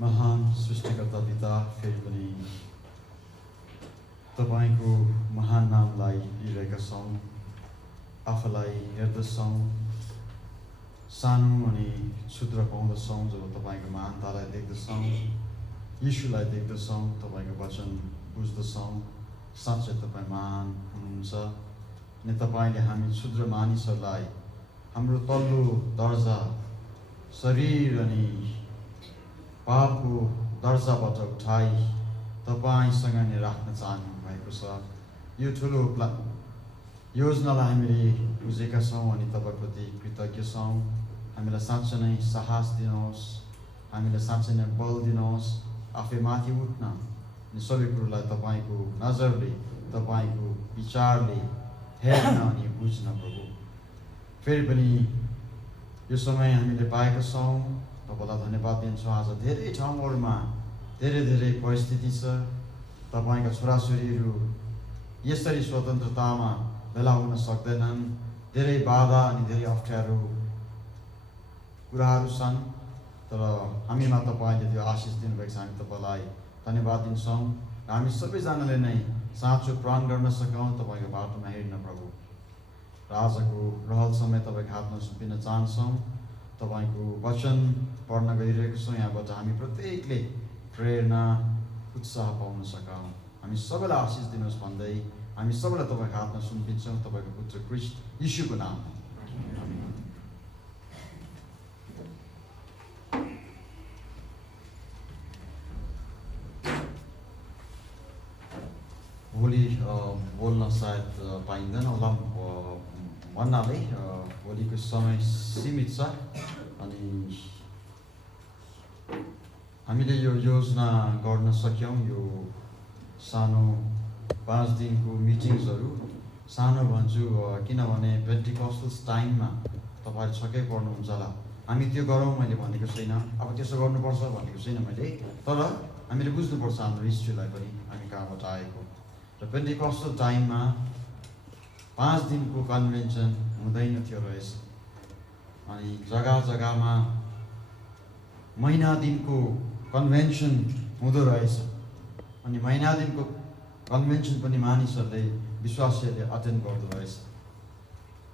महान सृष्टिकर्ता पिता, फेरि पनि तपाईँको महान नामलाई लिइरहेका छौँ। आफूलाई हेर्दछौँ, सानो अनि क्षुद्र पाउँदछौँ जब तपाईँको महानतालाई देख्दछौँ, यीशुलाई देख्दछौँ, तपाईँको वचन बुझ्दछौँ। साँच्चै तपाईँ महान हुनुहुन्छ अनि तपाईँले हामी क्षुद्र मानिसहरूलाई हाम्रो तल्लो दर्जा शरीर अनि पापको दर्जाबाट उठाई तपाईँसँग नै राख्न चाहनु भएको छ। यो ठुलो योजनालाई हामीले बुझेका छौँ अनि तपाईँप्रति कृतज्ञ छौँ। हामीलाई साँच्चै नै साहस दिनुहोस्, हामीलाई साँच्चै नै बल दिनुहोस्, आफै माथि उठ्न अनि सबै कुरोलाई तपाईँको नजरले, तपाईँको विचारले हेर्न अनि बुझ्न प्रभु। फेरि पनि यो समय हामीले पाएका छौँ, तपाईँलाई धन्यवाद दिन्छौँ। आज धेरै ठाउँहरूमा धेरै परिस्थिति छ। तपाईँका छोराछोरीहरू यसरी स्वतन्त्रतामा भेला हुन सक्दैनन्। धेरै बाधा अनि धेरै अप्ठ्यारो कुराहरू छन्, तर हामीमा तपाईँले त्यो आशिष दिनुभएको छ। हामी तपाईँलाई धन्यवाद दिन्छौँ र हामी सबैजनाले नै साँचो प्रण गर्न सकौँ तपाईँको बाटोमा हिँड्न प्रभु। र आजको रहल समय तपाईँको हातमा सुम्पिन चाहन्छौँ। तपाईँको वचन पढ्न गइरहेको छौँ। यहाँबाट हामी प्रत्येकले प्रेरणा, उत्साह पाउन सकौँ। हामी सबैलाई आशिष दिनुहोस् भन्दै हामी सबैलाई तपाईँको हातमा सुम्पिन्छौँ, तपाईँको पुत्र ख्रीष्ट यीशुको नाम। भोलि बोल्न सायद पाइँदैन होला भन्नाले भोलिको समय सीमित छ अनि हामीले यो योजना गर्न सक्यौँ। यो सानो 5 दिनको मिटिङ्सहरू सानो भन्छु किनभने पेन्टिकस्टल्स टाइममा तपाईँहरू छक्कै पर्नुहुन्छ होला। हामी त्यो गरौँ मैले भनेको छैन, अब त्यसो गर्नुपर्छ भनेको छैन मैले, तर हामीले बुझ्नुपर्छ हाम्रो हिस्ट्रीलाई पनि, हामी कहाँबाट आएको। र पेन्टिकस्टल टाइममा 5 दिनको कन्भेन्सन हुँदैन थियो रहेछ अनि जग्गा जग्गामा महिना दिनको कन्भेन्सन हुँदो रहेछ अनि महिना दिनको कन्भेन्सन पनि मानिसहरूले, विश्वासीहरूले अटेन्ड गर्दो रहेछ।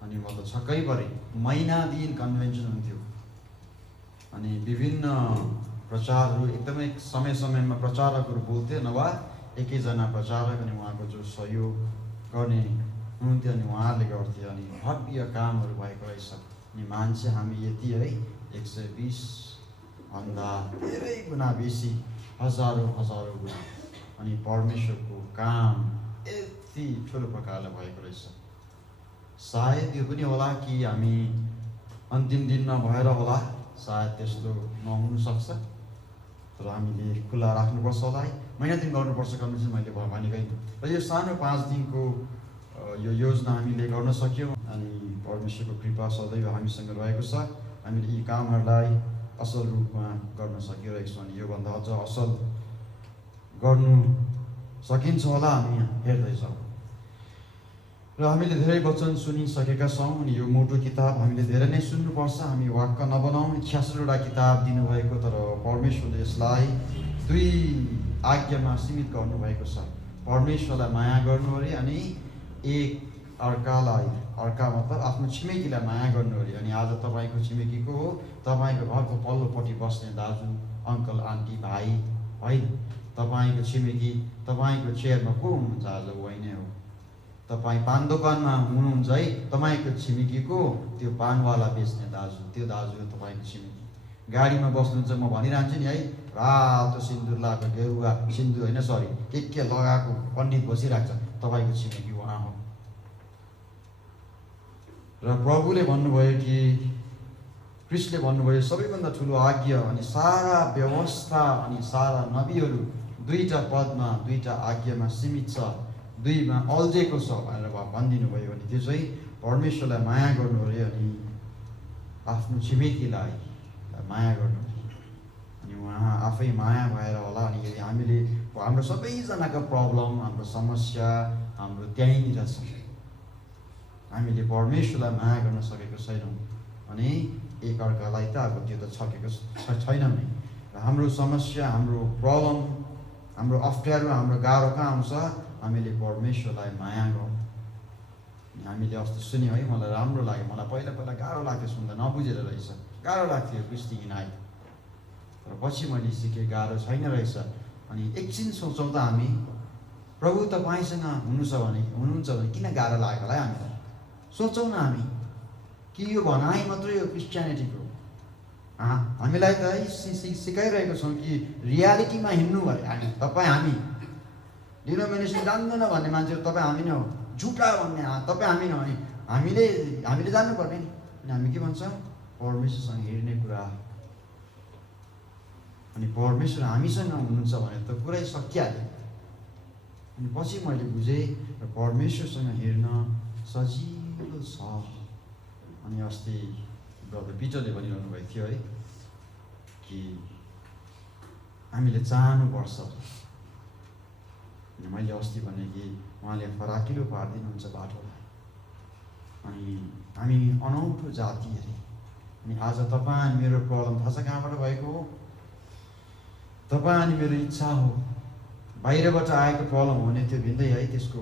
अनि म त छक्कै परेँ, महिना दिन कन्भेन्सन हुन्थ्यो अनि विभिन्न प्रचारहरू एकदमै समय समयमा प्रचारकहरू बोल्थे, नभए एकैजना प्रचारक अनि उहाँको जो सहयोग गर्ने हुनुहुन्थ्यो अनि उहाँहरूले गर्थे अनि भव्य कामहरू भएको रहेछ। अनि मान्छे हामी यति है 120 भन्दा धेरै गुणा बेसी, हजारौँ गुणा अनि परमेश्वरको काम यति ठुलो प्रकारले भएको रहेछ। सायद यो पनि होला कि हामी अन्तिम दिनमा भएर होला, सायद त्यस्तो नहुन सक्छ, तर हामीले खुला राख्नुपर्छ होला है। महिना दिन गर्नुपर्छ कन्भेन्सन मैले भनेकै। र यो सानो 5 दिनको यो योजना हामीले गर्न सक्यौँ अनि परमेश्वरको कृपा सदैव हामीसँग रहेको छ। हामीले यी कामहरूलाई असल रूपमा गर्न सकिरहेको छौँ अनि योभन्दा अझ असल गर्नु सकिन्छ होला हामी हेर्दैछौँ। र हामीले धेरै वचन सुनिसकेका छौँ अनि यो मोटो किताब हामीले धेरै नै सुन्नुपर्छ। हामी वाक्क नबनाउँ। 66वटा किताब दिनुभएको, तर परमेश्वरले यसलाई 2 आज्ञामा सीमित गर्नुभएको छ। परमेश्वरलाई माया गर्नु अरे अनि अर्का मतलब आफ्नो छिमेकीलाई माया गर्नु अरे। अनि आज तपाईँको छिमेकी को हो? तपाईँको घरको पल्लोपट्टि बस्ने दाजु, अङ्कल, आन्टी, भाइ होइन। तपाईँको छिमेकी तपाईँको चेयरमा को हुनुहुन्छ आज? वही नै हो। तपाईँ पान दोकानमा हुनुहुन्छ है, तपाईँको छिमेकी को? त्यो पानवाला बेच्ने दाजु, त्यो दाजु हो तपाईँको छिमेकी। गाडीमा बस्नुहुन्छ, म भनिरहन्छु नि है, रातो सिन्दुर लगाएको, गेरुवा सिन्दुर होइन, सरी के लगाएको पण्डित बसिरहेको छ, तपाईँको छिमेकी उहाँ हो। र प्रभुले भन्नुभयो कि क्रिस्टले भन्नुभयो सबैभन्दा ठुलो आज्ञा अनि सारा व्यवस्था अनि सारा नबीहरू 2टा पदमा 2टा आज्ञामा सीमित छ, 2मा अल्झेको छ भनेर भनिदिनु भयो। अनि त्यो चाहिँ परमेश्वरलाई माया गर्नु अरे अनि आफ्नो छिमेकीलाई माया गर्नु अनि उहाँ आफै माया भएर होला। अनि यदि हामीले हाम्रो सबैजनाको प्रब्लम, हाम्रो समस्या हाम्रो त्यहीँनिर छ, हामीले परमेश्वरलाई माया गर्न सकेको छैनौँ अनि एकअर्कालाई त अब त्यो त छकेको छैन नै। हाम्रो समस्या, हाम्रो प्रब्लम, हाम्रो अप्ठ्यारो, हाम्रो गाह्रो कहाँ आउँछ? हामीले परमेश्वरलाई माया गरौँ। हामीले अस्ति सुन्यौँ है, मलाई राम्रो लाग्यो। मलाई पहिला पहिला गाह्रो लाग्थ्यो सुन्दा, नबुझेर रहेछ, गाह्रो लाग्थ्यो क्रिस्टियन आइ। तर पछि मैले सिकेँ गाह्रो छैन रहेछ। अनि एकछिन सोचौँ त हामी, प्रभु तपाईँसँग हुनुहुन्छ भने किन गाह्रो लाग्यो होला है हामीलाई? सोचौँ न हामी, कि यो भनाइ मात्रै हो क्रिस्चियनिटीको? हामीलाई त है सिकाइरहेको छौँ कि रियालिटीमा हिँड्नु भयो। हामी डिनोमिनेसन जान्दैन भन्ने मान्छेहरू तपाईँ हामी नै हो, झुटा भन्ने तपाईँ हामी नै हो। नि हामीले जान्नुपर्ने नि। अनि हामी के भन्छौँ? परमेश्वरसँग हिँड्ने कुरा। अनि परमेश्वर हामीसँग हुनुहुन्छ भने त कुरै सकिहाल्यो। अनि पछि मैले बुझेँ परमेश्वरसँग हिँड्न सजिलो छ। अनि अस्ति ब्रदर पिटरले भनिरहनु भएको थियो है, कि हामीले चाहनुपर्छ। अनि मैले अस्ति भने कि उहाँले फराकिलो पारिदिनुहुन्छ बाटोलाई। अनि हामी अनौठो जाति अरे। अनि आज तपाईँ अनि मेरो प्रब्लम थाहा छ कहाँबाट भएको हो? तपाईँ अनि मेरो इच्छा हो। बाहिरबाट आएको प्रब्लम हो भने त्यो भिन्दै है, त्यसको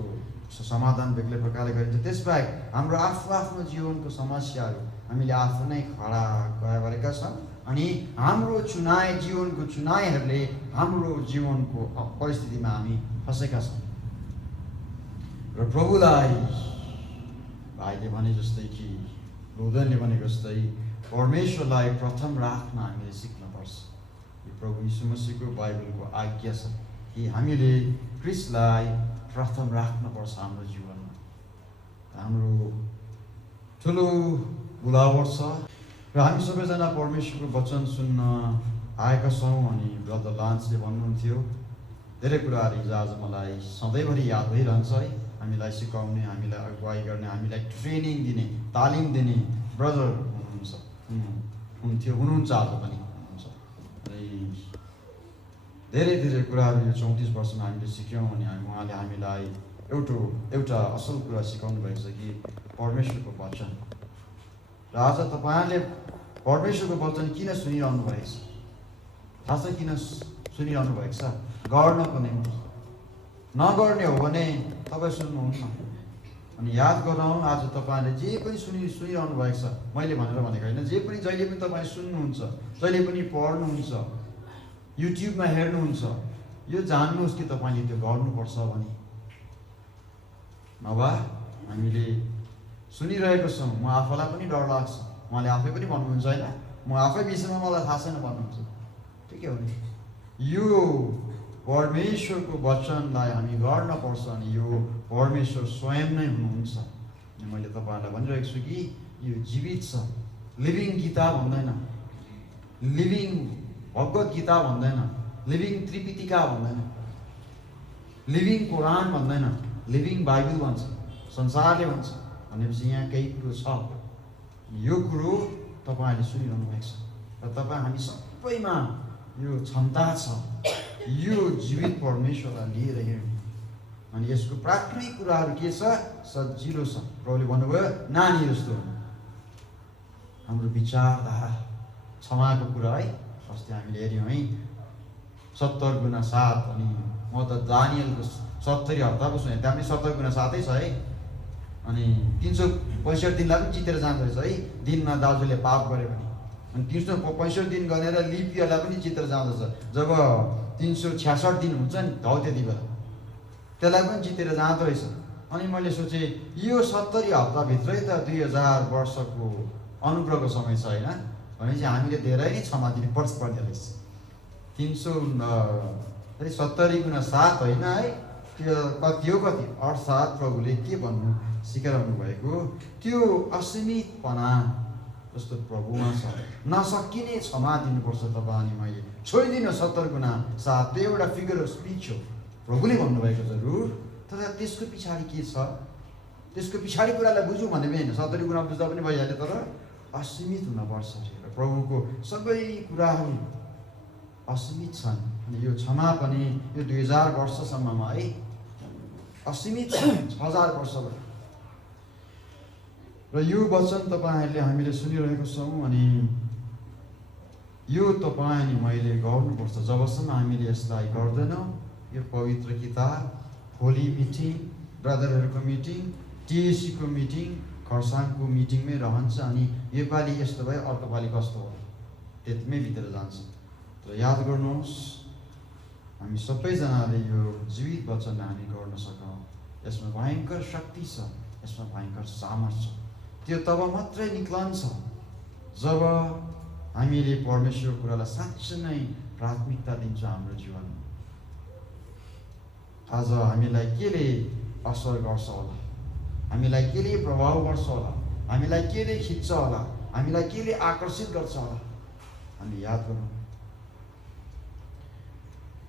समाधान बेग्लै प्रकारले गरिन्छ। त्यसबाहेक हाम्रो आफ्नो जीवनको समस्याहरू हामीले आफू नै खडा गरेका छौँ। अनि हाम्रो जीवनको चुनाइहरूले हाम्रो जीवनको परिस्थितिमा हामी फँसेका छौँ। र प्रभुलाई भाइले भने जस्तै कि लोदनले भनेको जस्तै परमेश्वरलाई प्रथम राख्न हामीले सिक्नुपर्छ। यो प्रभु यीशु मसीहको बाइबलको आज्ञा छ कि हामीले क्रिस्टलाई प्रथम राख्नुपर्छ हाम्रो जीवनमा। हाम्रो ठुलो बुलावट छ र हामी सबैजना परमेश्वरको वचन सुन्न आएका छौँ। अनि ब्रदर लान्सले भन्नुहुन्थ्यो धेरै कुराहरू हिजो आज मलाई सधैँभरि याद भइरहन्छ है। हामीलाई सिकाउने, हामीलाई अगुवाई गर्ने, हामीलाई ट्रेनिङ दिने, तालिम दिने ब्रदर हुनुहुन्छ आज पनि हुनुहुन्छ। अनि धेरै कुराहरू यो 34 वर्षमा हामीले सिक्यौँ। अनि उहाँले हामीलाई एउटा असल कुरा सिकाउनु भएको छ कि परमेश्वरको वचन। र आज तपाईँहरूले परमेश्वरको वचन किन सुनिरहनु भएको छ? थाहा छ किन सुनिरहनु भएको छ? गर्नको निम्ति। नगर्ने हो भने तपाईँ सुन्नुहुन्न। अनि याद गरौँ, आज तपाईँहरूले जे पनि सुनिरहनु भएको छ, मैले भनेर भनेको होइन, जहिले पनि तपाईँ सुन्नुहुन्छ, जहिले पनि पढ्नुहुन्छ, युट्युबमा हेर्नुहुन्छ, यो जान्नुहोस् कि तपाईँले त्यो गर्नुपर्छ भने। नभए हामीले सुनिरहेको छौँ, म आफूलाई पनि डर लाग्छ, उहाँले आफै पनि भन्नुहुन्छ होइन, म आफै विषयमा मलाई थाहा छैन भन्नुहुन्छ। ठिकै हो नि? यो परमेश्वरको वचनलाई हामी गर्नुपर्छ। अनि यो परमेश्वर स्वयं नै हुनुहुन्छ। अनि मैले तपाईँहरूलाई भनिरहेको छु कि यो जीवित छ। लिभिङ गीता भन्दैन, लिभिङ भगवत गीता भन्दैन, लिभिङ त्रिपिटिका भन्दैन, लिभिङ कुरान भन्दैन, लिभिङ बाइबल भन्छ, संसारले भन्छ। भनेपछि यहाँ केही कुरो छ। यो कुरो तपाईँहरूले सुनिरहनु भएको छ र तपाईँ हामी सबैमा यो क्षमता छ, यो जीवित परमेश्वरलाई लिएर हिँड्ने। अनि यसको प्राथमिक कुराहरू के छ? सजिलो छ। प्रभुले भन्नुभयो नानी जस्तो हाम्रो विचारधारा, क्षमाको कुरा है। अस्ति हामीले हेऱ्यौँ है 70 गुना 7। अनि म त दानियलको 70 हप्ताको सुने, त्यहाँ पनि 70 गुना 7 छ है। अनि 365 दिनलाई पनि जितेर जाँदो रहेछ है। दिनमा दाजुले पाप गऱ्यो भने अनि 365 दिन गरेर लिप इयरलाई पनि जितेर जाँदछ। जब 366 दिन हुन्छ नि हौ त्यति बेला त्यसलाई पनि जितेर जाँदो रहेछ। अनि मैले सोचेँ यो 70 हप्ताभित्रै त 2000 वर्षको अनुग्रहको समय छ होइन? भनेपछि हामीले धेरै नै क्षमा दिनु पर्ने रहेछ। 370 गुना 7 होइन है? त्यो कति हो? कति अर्थात् प्रभुले के भन्नु सिकाउनु भएको, त्यो असीमितपना जस्तो प्रभुमा छ। नसकिने क्षमा दिनुपर्छ तपाईँ अनि मैले। छोडिदिनु 70 गुना 7। त्यो एउटा फिगर अफ स्पिच हो, प्रभुले भन्नुभएको जरुर। तर त्यसको पछाडि के छ? त्यसको पछाडि कुरालाई बुझौँ भने पनि होइन, 70 गुना बुझ्दा पनि भइहाल्यो। तर असीमित हुनुपर्छ र प्रभुको सबै कुराहरू असीमित छन्। अनि यो क्षमा पनि यो 2000 वर्षसम्ममा है असीमित छ, 6000 वर्षबाट। र यो वचन तपाईँहरूले हामीले सुनिरहेको छौँ। अनि यो तपाईँ अनि मैले गर्नुपर्छ। जबसम्म हामीले यसलाई गर्दैनौँ, यो पवित्र किताब, होली मिटिङ, ब्रदरहरूको मिटिङ, टिएसीको मिटिङ, खरसाङको मिटिङमै रहन्छ। अनि योपालि यस्तो भयो, अर्को पालि कस्तो हो, त्यतिमै बितेर जान्छ। तर याद गर्नुहोस्, हामी सबैजनाले यो जीवित वचन हामी गर्न सकौँ। यसमा भयङ्कर शक्ति छ, यसमा भयङ्कर सामर्थ्य छ। त्यो तब मात्रै निक्लन्छ जब हामीले परमेश्वरको कुरालाई साँच्चै नै प्राथमिकता दिन्छ हाम्रो जीवनमा। आज हामीलाई केले असर गर्छ होला, हामीलाई केले प्रभाव गर्छ होला, हामीलाई केले खिच्छ होला, हामीलाई केले आकर्षित गर्छ होला, हामी याद गरौँ।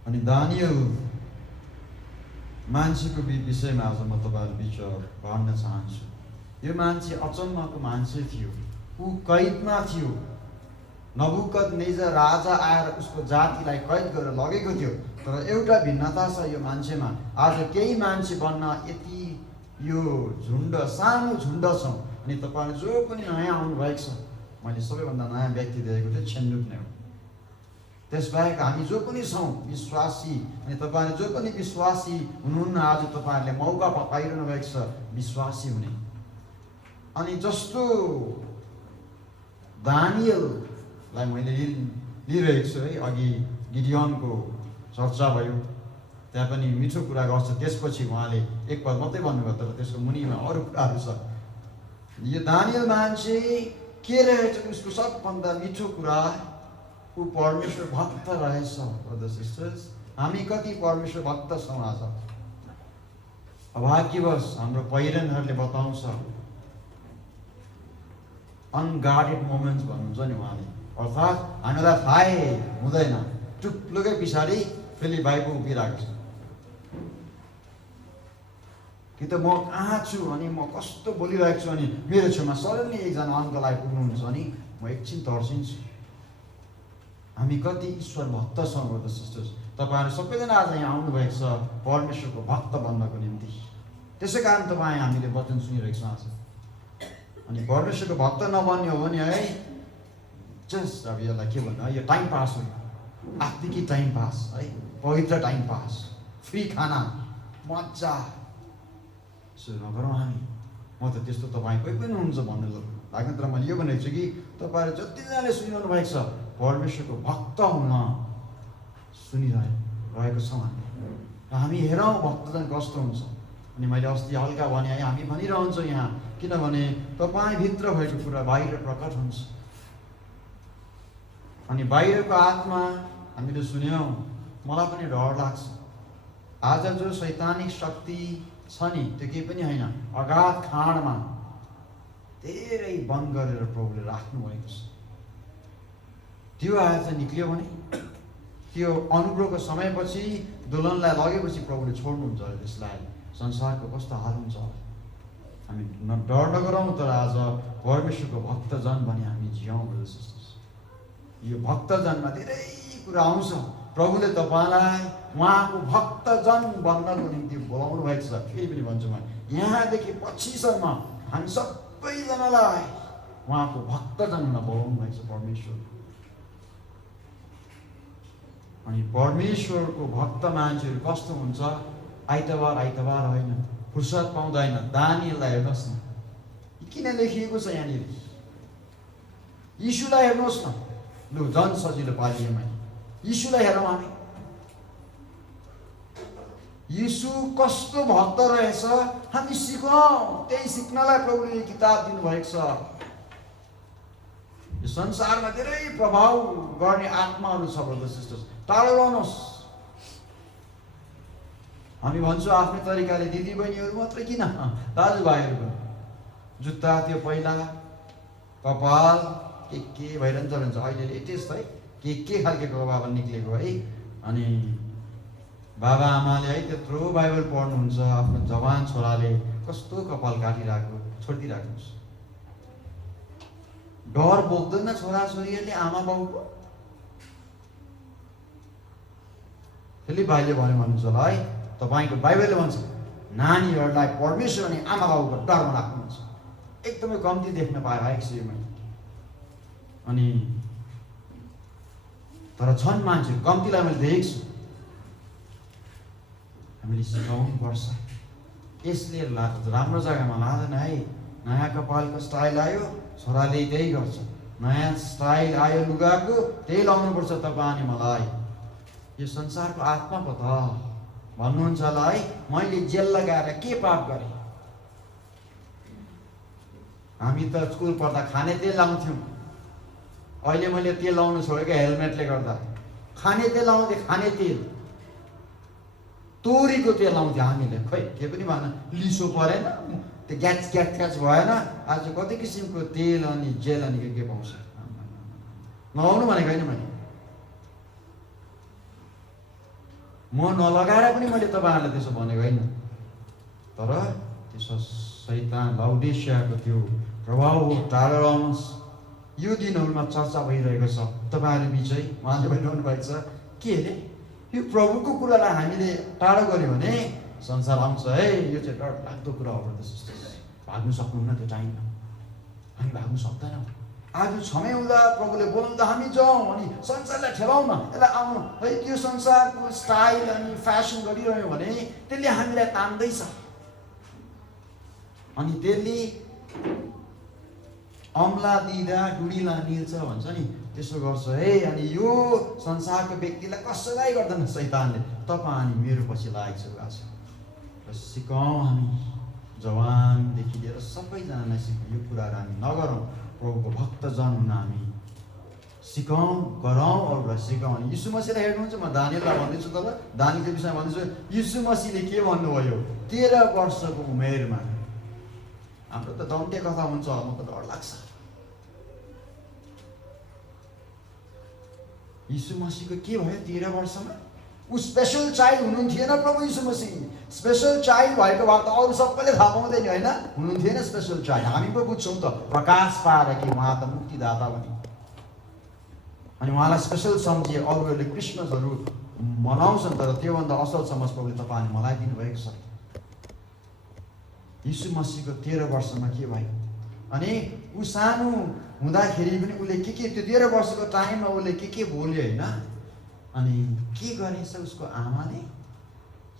अनि दानियल मान्छेको विषयमा आज म तपाईँहरू बिच भन्न चाहन्छु। यो मान्छे अचम्मको मान्छे थियो। ऊ कैदमा थियो। नबुकदनेजर राजा आएर उसको जातिलाई कैद गरेर लगेको थियो। तर एउटा भिन्नता छ यो मान्छेमा। आज केही मान्छे बन्न यति यो झुन्ड, सानो झुन्ड छौँ। अनि तपाईँले जो पनि नयाँ आउनुभएको छ, मैले सबैभन्दा नयाँ व्यक्ति देखेको थिएँ, छेन्डुप नै हो। त्यसबाहेक हामी जो पनि छौँ विश्वासी, अनि तपाईँले जो पनि विश्वासी हुनुहुन्न, आज तपाईँहरूले मौका पाइरहनु भएको छ विश्वासी हुने। अनि जस्तो दानियललाई मैले लिइरहेको छु है, अघि गिडियोनको चर्चा भयो, त्यहाँ पनि मिठो कुरा गर्छ। त्यसपछि उहाँले एक पद मात्रै भन्नुभयो, तर त्यसको मुनिमा अरू कुराहरू छ। यो दानियल मान्छे के रहेछ, उसको सबभन्दा मिठो कुरा, ऊ परमेश्वर भक्त रहेछ। ब्रदर्स सिस्टर्स, हामी कति परमेश्वर भक्त छौँ आज? अभाग्यवश हाम्रो पहिरनहरूले बताउँछ, अनगार्डेड मोमेन्ट्स भन्नुहुन्छ नि उहाँले, अर्थात् हामीलाई थाहै हुँदैन, टुप्लुकै पछाडि फेरि बाइबल उभिरहेको छ कि त म कहाँ छु अनि म कस्तो बोलिरहेको छु, अनि मेरो छेउमा सडनली एकजना अङ्कल आइपुग्नुहुन्छ अनि म एकछिन तर्सिन्छु। हामी कति ईश्वर भक्त छौँ ब्रदर्स सिस्टर्स? तपाईँहरू सबैजना आज यहाँ आउनुभएको छ परमेश्वरको भक्त बन्नको निम्ति। त्यसै कारण तपाईँ हामीले वचन सुनिरहेको छौँ आज। अनि परमेश्वरको भक्त नबन्ने हो भने है, जस्ट अब यसलाई के भन्नु है, यो टाइम पास हो, आत्मिकी टाइम पास है, पवित्र टाइम पास, फ्री खाना, मजा नगरौँ हामी। म त त्यस्तो तपाईँ कोही पनि हुनुहुन्छ भन्नु लाग्ने, तर मैले यो भनेको छु कि तपाईँहरू जतिजनाले सुनिरहनु भएको छ, परमेश्वरको भक्त हुन सुनिरहेको छौँ हामी। र हामी हेरौँ भक्तजन कस्तो हुन्छ। अनि मैले अस्ति हल्का भने है, हामी भनिरहन्छौँ यहाँ, किनभने तपाईँभित्र भएको कुरा बाहिर प्रकट हुन्छ। अनि बाहिरको आत्मा हामीले सुन्यौँ, मलाई पनि डर लाग्छ। आज जो शैतानिक शक्ति छ नि, त्यो केही पनि होइन, अगाध खाँडमा धेरै बन्द गरेर प्रभुले राख्नुभएको छ। त्यो आज निक्ल्यो भने, त्यो अनुग्रहको समयपछि दोलनलाई लगेपछि प्रभुले छोड्नुहुन्छ अरे त्यसलाई। संसारको कस्तो हाल हुन्छ, हामी डर नगरौँ, तर आज परमेश्वरको भक्तजन भने हामी जियौँ ब्रदर्स सिस्टर्स। यो भक्तजनमा धेरै कुरा आउँछ। प्रभुले तपाईँलाई उहाँको भक्तजन बन्नको निम्ति बोलाउनु भएको छ। फेरि पनि भन्छु म, यहाँदेखि पछिसम्म हामी सबैजनालाई उहाँको भक्तजन हुन बोलाउनु भएको छ परमेश्वर। अनि परमेश्वरको भक्त मान्छेहरू कस्तो हुन्छ? आइतबार आइतबार होइन, फुर्सद पाउँदैन। दानियललाई हेर्नुहोस् न, किन लेखिएको छ यहाँनिर? यीशुलाई हेर्नुहोस् न, लु झन् सजिलो पालिएँ मैले। यीशुलाई हेरौँ हामी, यीशु कस्तो भक्त रहेछ हामी सिकौँ। त्यही सिक्नलाई प्रभुले यो किताब दिनुभएको छ। यो संसारमा धेरै प्रभाव गर्ने आत्माहरू छ ब्रदर्स सिस्टर्स, टाढो रहनुहोस्। हामी भन्छौँ आफ्नै तरिकाले, दिदीबहिनीहरू मात्रै किन, दाजुभाइहरू पनि। जुत्ता त्यो पहिला, कपाल के भइरहन्छ भन्छ, अहिले लेटेस्ट है, के खालको कपाल निक्लेको है। अनि बाबा आमाले है त्यत्रो बाइबल पढ्नुहुन्छ, आफ्नो जवान छोराले कस्तो कपाल काटिरहेको छोडिदिइराख्नुहोस्। डर बोक्दैन छोराछोरीहरूले आमा बाउको? फेरि भाइले भन्यो भन्नुहुन्छ होला है, तपाईँको बाइबलले भन्छ नानीहरूलाई परमेश्वर अनि आमा बाउको डरमा राख्नुहुन्छ। एकदमै कम्ती देख्न पाइरहेको छु मैले। अनि तर छन् मान्छे, कम्तीलाई मैले देखेको छु। हामीले सिकाउनुपर्छ। यसले राम्रो जग्गामा लाँदैन है। नयाँ कपालको स्टाइल आयो, छोराले त्यही गर्छ। नयाँ स्टाइल आयो लुगाको, त्यही लाउनुपर्छ तपाईँ अनि मलाई। यो संसारको आत्मा पो त भन्नुहुन्छ होला है। मैले जेल लगाएर के पाप गरेँ? हामी त स्कुल पढ्दा खाने तेल लाउँथ्यौँ। अहिले मैले तेल लाउनु छोडेको हेलमेटले गर्दा। खाने तेल लाउँथे, खाने तेल, तोरीको तेल लाउँथ्यो हामीले। खै के पनि भएन, लिसो परेन, त्यो ग्याच भएन। आज कति किसिमको तेल अनि जेल अनि के पाउँछ। नलाउनु भनेको होइन मैले, म नलगाएर पनि मैले तपाईँहरूलाई त्यसो भनेको होइन। तर त्यसो शैतान लाउडेसियाको त्यो प्रभाव हो, टाढो रहनुहोस्। यो दिनहरूमा चर्चा भइरहेको छ तपाईँहरू बिचै, उहाँले भनिरहनु भएको छ के अरे, यो प्रभुको कुरालाई हामीले टाढो गऱ्यौँ भने संसार आउँछ है। यो चाहिँ डर लाग्दो कुरा हो। भाग्नु सक्नुहुन्न त्यो टाइममा, हामी भाग्नु सक्दैनौँ। आज समय हुँदा प्रभुले बोलाउँदा हामी जाउँ अनि संसारलाई ठेलाउँ न, यसलाई आउनु है। त्यो संसारको स्टाइल अनि फेसन गरिरह्यो भने त्यसले हामीलाई तान्दैछ अनि त्यसले अम्ला दिँदा डुडीला निल्छ भन्छ नि, त्यसो गर्छ है। अनि यो संसारको व्यक्तिलाई कसैलाई गर्दैन शैतानले। तपाईँ अनि मेरो पछि लागेको छ। र सिकाउँ, हामी जवानदेखि लिएर सबैजनालाई सिकाउँ। यो कुराहरू हामी नगरौँ। प्रभुको भक्तजन हुन हामी सिकाउँ, गरौँ, अरूलाई सिकाउँ। अनि यीशु मसीहलाई हेर्नुहुन्छ, म दानिएललाई भन्दैछु। तर दानिएलको विषयमा भन्दैछु, यीशु मसीहले के भन्नुभयो 13 वर्षको उमेरमा। हाम्रो त दन्ते कथा हुन्छ, म त डर लाग्छ। यीशु मसीहको के भयो 13 वर्षमा? ऊ स्पेसल चाइल्ड हुनुहुन्थेन प्रभु यीशु मसीह। स्पेसल चाइल्ड भएको भए त अरू सबैले थाहा पाउँदैन होइन, हुनुहुन्थेन स्पेसल चाइल्ड। हामी पो बुझ्छौँ त प्रकाश पाएर कि उहाँ त मुक्तिदाता भने। अनि उहाँलाई स्पेसल सम्झिए। अरूहरूले क्रिसमसहरू मनाउँछन्, तर त्योभन्दा असल समझ प्रभुले तपाईँले मलाई दिनुभएको छ। यीशु मसीहको 13 वर्षमा के भयो? अनि ऊ सानो हुँदाखेरि पनि उसले के त्यो 13 वर्षको टाइममा उसले के बोल्यो होइन। अनि के गरेछ उसको आमाले?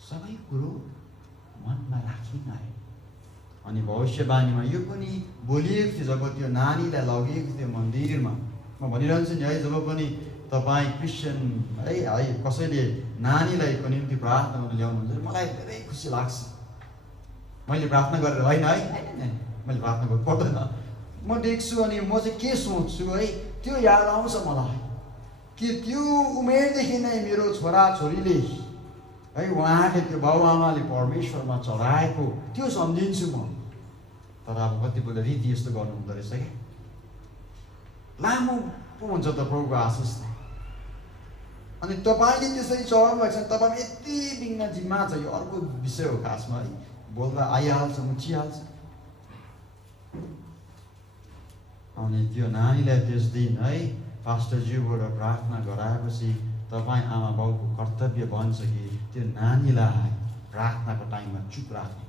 सबै कुरो मनमा राखिन अरे। अनि भविष्यवाणीमा यो पनि बोलिएको थियो जब त्यो नानीलाई लगेको थियो मन्दिरमा। म भनिरहन्छु नि है, जब पनि तपाईँ क्रिस्चियन है कसैले नानीलाई को निम्ति प्रार्थना गर्न ल्याउनुहुन्छ, मलाई धेरै खुसी लाग्छ। मैले प्रार्थना गरेर होइन है, मैले प्रार्थना गर्नु पर्दैन। म देख्छु अनि म चाहिँ के सोच्छु है, त्यो याद आउँछ मलाई कि त्यो उमेरदेखि नै मेरो छोराछोरीले है उहाँले त्यो बाबुआमाले परमेश्वरमा चढाएको त्यो सम्झिन्छु म। तर अब कति बेला रीति यस्तो गर्नु हुँदो रहेछ क्या। लामो पो हुन्छ त प्रभुको आशिष। अनि तपाईँले त्यसरी चढाउनु भएको छ, तपाईँमा यति बिघ्न जिम्मा छ। यो अर्को विषय हो खासमा है, बोल्दा आइहाल्छ, मुछिहाल्छ। अनि त्यो नानीलाई त्यस दिन है पास्टरज्यूबाट प्रार्थना गराएपछि तपाईँ आमा बाउको कर्तव्य बन्छ कि त्यो नानीलाई प्रार्थनाको टाइममा चुप राख्ने,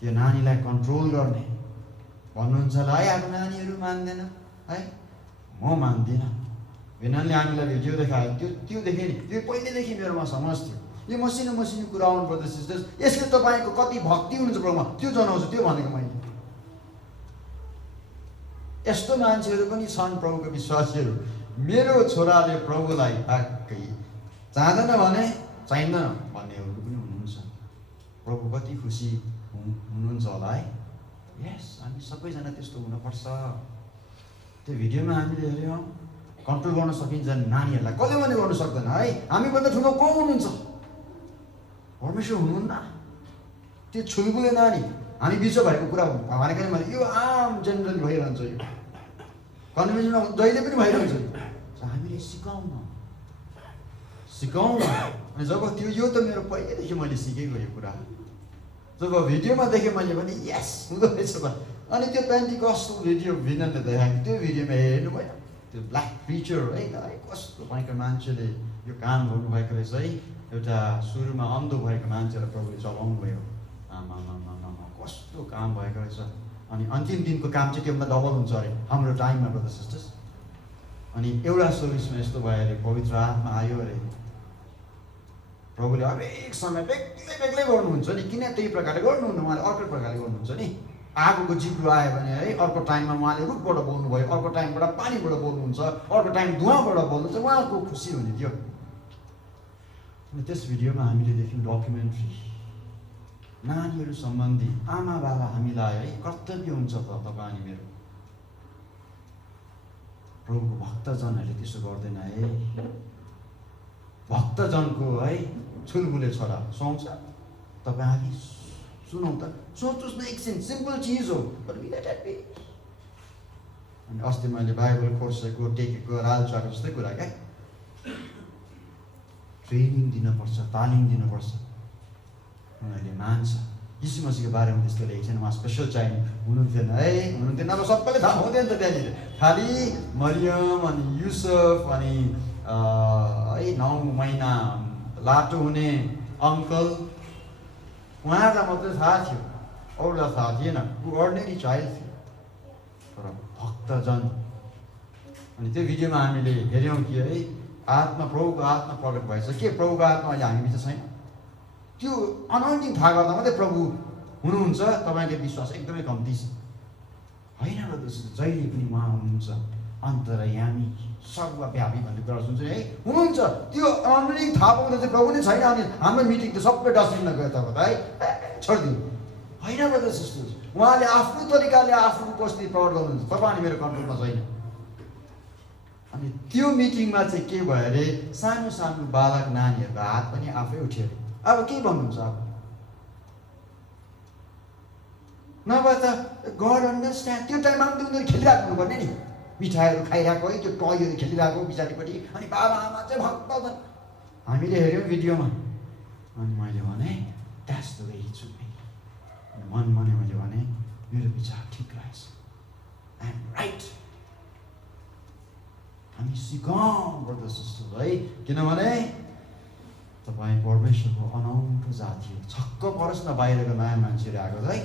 त्यो नानीलाई कन्ट्रोल गर्ने। भन्नुहुन्छ होला है अब नानीहरू मान्दैन है, म मान्दिनँ। विननले हामीलाई भिडियो देखायो, त्यो देखेँ नि, त्यो पहिलेदेखि मेरोमा समझ थियो। यो मसिनो मसिनो कुरा आउनुपर्छ सिस्टर्स। यसले तपाईँको कति भक्ति हुनुहुन्छ प्रभुमा त्यो जनाउँछ। त्यो भनेको मैले। यस्तो मान्छेहरू पनि छन् प्रभुको विश्वासीहरू। मेरो छोराले प्रभुलाई ठ्याक्कै चाहँदैन भने चाहिँदैन भन्नेहरू पनि हुनुहुन्छ। प्रभु कति खुसी हुनुहुन्छ होला है। यस, हामी सबैजना त्यस्तो हुनुपर्छ। त्यो भिडियोमा हामीले हेऱ्यौँ, कन्ट्रोल गर्न सकिन्छ नानीहरूलाई। कसले पनि गर्नु सक्दैन है। हामीभन्दा ठुलो को हुनुहुन्छ? परमेश्वर हुनुहुन्न। त्यो छुलबुले नानी हामी बिच भएको कुरा भनेको नि मैले, यो आम जेनरली भइरहन्छ। यो कन्भेन्सनमा जहिले पनि भइरहन्छ। हामीले सिकाउँ न। अनि जब त्यो यो त मेरो पहिलेदेखि मैले सिकेको यो कुरा। जब भिडियोमा देखेँ मैले भने यस हुँदो रहेछ त। अनि त्यो पेन्टिकस्टल भिडियो विननले देखाएको, त्यो भिडियोमा हेर्नुभयो त्यो ब्ल्याक प्रिचर है, कस्तो भएको मान्छेले यो काम गर्नुभएको रहेछ है। एउटा सुरुमा अन्धो भएको मान्छेलाई प्रभुले चलाउनु भयो। आमा कस्तो काम भएको रहेछ। अनि अन्तिम दिनको काम चाहिँ त्योभन्दा डबल हुन्छ अरे हाम्रो टाइममा ब्रदर सिस्टर्स। अनि एउटा सर्भिसमा यस्तो भयो अरे, पवित्र आत्मा आयो अरे, प्रभुले हरेक समय बेग्लै बेग्लै गर्नुहुन्छ नि, किन त्यही प्रकारले गर्नुहुन्न, उहाँले अर्कै प्रकारले गर्नुहुन्छ नि। आगोको जिब्रो आयो भने है अर्को टाइममा उहाँले रुखबाट बोल्नुभयो, अर्को टाइमबाट पानीबाट बोल्नुहुन्छ, अर्को टाइम धुवाँबाट बोल्नुहुन्छ, उहाँको खुसी हुने थियो। अनि त्यस भिडियोमा हामीले देख्यौँ डकुमेन्ट्री, नानीहरू सम्बन्धी आमा बाबा हामीलाई है कर्तव्य हुन्छ त तपाईँ अनि मेरो। प्रभुको भक्तजनहरूले त्यसो गर्दैन है। भक्तजनको है छुलबुले छोरा सुहाउँछ, तपाईँ आदि सुनौ त, सोच्नुहोस् न एकछिन, सिम्पल चिज हो बट रिलेटेड बी। अनि अस्ति मैले बाइबल कोर्सको टेकेको रालचाको जस्तै कुरा क्या, ट्रेनिङ दिनुपर्छ, तालिम दिनुपर्छ, उनीहरूले मान्छ। यीशु मसीहको बारेमा त्यस्तो लेखेको छैन, उहाँ स्पेसल चाहिने हुनुहुन्थेन है, हुनुहुन्थेन, अब सबैले थाहा हुँदैन त त्यहाँनिर। खालि मरियम अनि युसुफ अनि है 9 महिना लाटो हुने अङ्कल, उहाँलाई मात्रै थाहा थियो, अरूलाई थाहा थिएन। ऊ अर्डिनेरी चाइल्ड थियो, तर भक्तजन। अनि त्यो भिडियोमा हामीले हेऱ्यौँ कि है आत्मा, प्रभुको आत्मा प्रकट भएछ। के प्रभुको आत्मा अहिले हामी बिच छैन? त्यो अनोइन्टिङ थाहा गर्दा मात्रै प्रभु हुनुहुन्छ, तपाईँको विश्वास एकदमै कम्ती छ। होइन र दोस्रो, जहिले पनि उहाँ हुनुहुन्छ, अन्तर्यामी सर्वव्यापी भन्ने कुरा सुन्छ है, हुनुहुन्छ। त्यो अनोइन्टिङ थाहा पाउँदा चाहिँ प्रभु नै छैन, अनि हाम्रो मिटिङ त सबै डस्टबिनमा गयो त है छोडिदिनु। होइन र दोस्रो, उहाँले आफ्नो तरिकाले आफ्नो उपस्थिति प्रकट गर्नुहुन्छ, तपाईँ अनि मेरो कन्ट्रोलमा छैन। अनि त्यो मिटिङमा चाहिँ के भयो अरे, सानो सानो बालक नानीहरूको हात पनि आफै उठ्यो अरे। अब के भन्नुहुन्छ? अब नभए त गड अन्डरस्ट्यान्ड, त्यो टाइममा पनि उनीहरू खेलिरहेको हुनुपर्ने नि, मिठाईहरू खाइरहेको है, त्यो टयहरू खेलिरहेको पछाडिपट्टि, अनि बाबा आमा चाहिँ भक्त। हामीले हेऱ्यौँ भिडियोमा, अनि मैले भने that's the way it should be. अनि मनमा मैले भने मेरो विचार ठिक रहेछ, आई एम राइट। हामी सिकाउँ ब्रदर्स सिस्टर्स है, किनभने तपाईँ परमेश्वरको अनौठो जाति हो। छक्क परोस् न, बाहिरको नयाँ मान्छेहरू आएको है,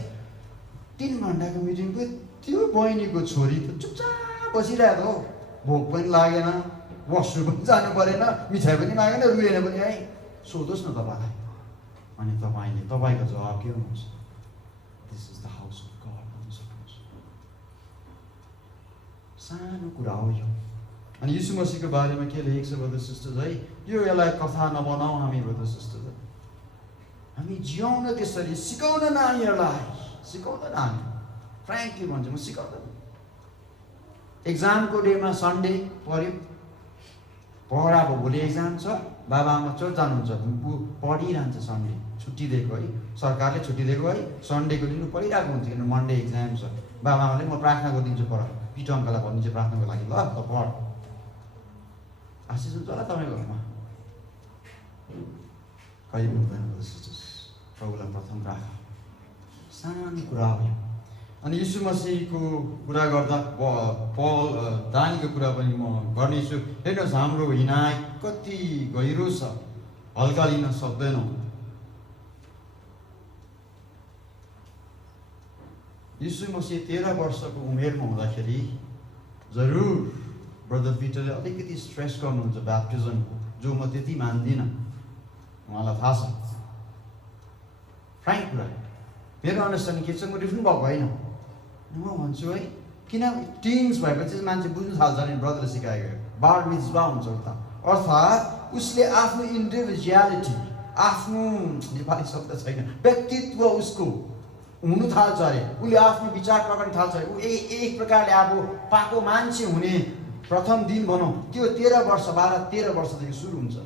3 घन्टाको मिटिङको त्यो बहिनीको छोरी त चुपचाप बसिरहेको हो, भोक पनि लागेन, वासरुम पनि जानु परेन, मिठाई पनि मागेन, रुएन पनि है। सोधोस् न तपाईँलाई, अनि तपाईँले तपाईँको जवाब के हुनुहुन्छ? This is the house of God भन्नु सक्नुहुन्छ। सानो कुरा हो यो। अनि यीशु मसीहको बारेमा के लेखेको छ ब्रदर्स सिस्टर्स है, यो यसलाई कथा नबनाऊ हामी ब्रदर्स सिस्टर्स, हामी जिउन त्यसरी सिकाउन नानीहरूलाई, सिकाउन नानी, फ्रेङ्कली भन्छु म, सिकाउँदैन। एक्जामको डेमा सन्डे पऱ्यो, पढाएको भोलि एक्जाम छ, बाबा आमा चर्च जानुहुन्छ, पढिरहन्छ। सन्डे छुट्टी दिएको है, सरकारले छुट्टी दिएको है, सन्डेको दिन पढिरहेको हुन्छ, किनभने मन्डे एक्जाम छ। बाबा आमाले म प्रार्थना गरिदिन्छु, पर पिठो अङ्कलाई भनिदिन्छु प्रार्थनाको लागि, ल त पढ। आशिष हुन्छ होला तपाईँको घरमा? कहिले पनि हुँदैन। प्रभुलाई प्रथम राख, सानो कुरा हो। अनि यीशु मसीहको कुरा गर्दा पल दानीको कुरा पनि म गर्नेछु। हेर्नुहोस्, हाम्रो हिनाइ कति गहिरो छ, हल्का लिन सक्दैनौँ। यीशु मसीह 13 वर्षको उमेरमा हुँदाखेरि जरुर ब्रदर पिटरले अलिकति स्ट्रेस गर्नुहुन्छ ब्याप्टिजमको, जो म त्यति मान्दिनँ, उहाँलाई थाहा छ। फ्रेङ्क कुरा, मेरो अन्डरस्ट्यान्डिङ के छ, म डिफ्रेन्ट भएको होइन। म भन्छु है, किन टिन्स भएपछि मान्छे बुझ्नु थाल्छ नि, ब्रदरले सिकाएको बार मिज्बा हुन्छ उता, अर्थात् उसले आफ्नो इन्डिभिजुअलिटी, आफ्नो नेपाली शब्द छैन, व्यक्तित्व उसको हुनु थाल्छ अरे, उसले आफ्नो विचार प्रकट थाल्छ अरे। ऊ एक प्रकारले अब पाको मान्छे हुने प्रथम दिन भनौँ, त्यो 13 वर्ष 12-13 वर्षदेखि सुरु हुन्छ।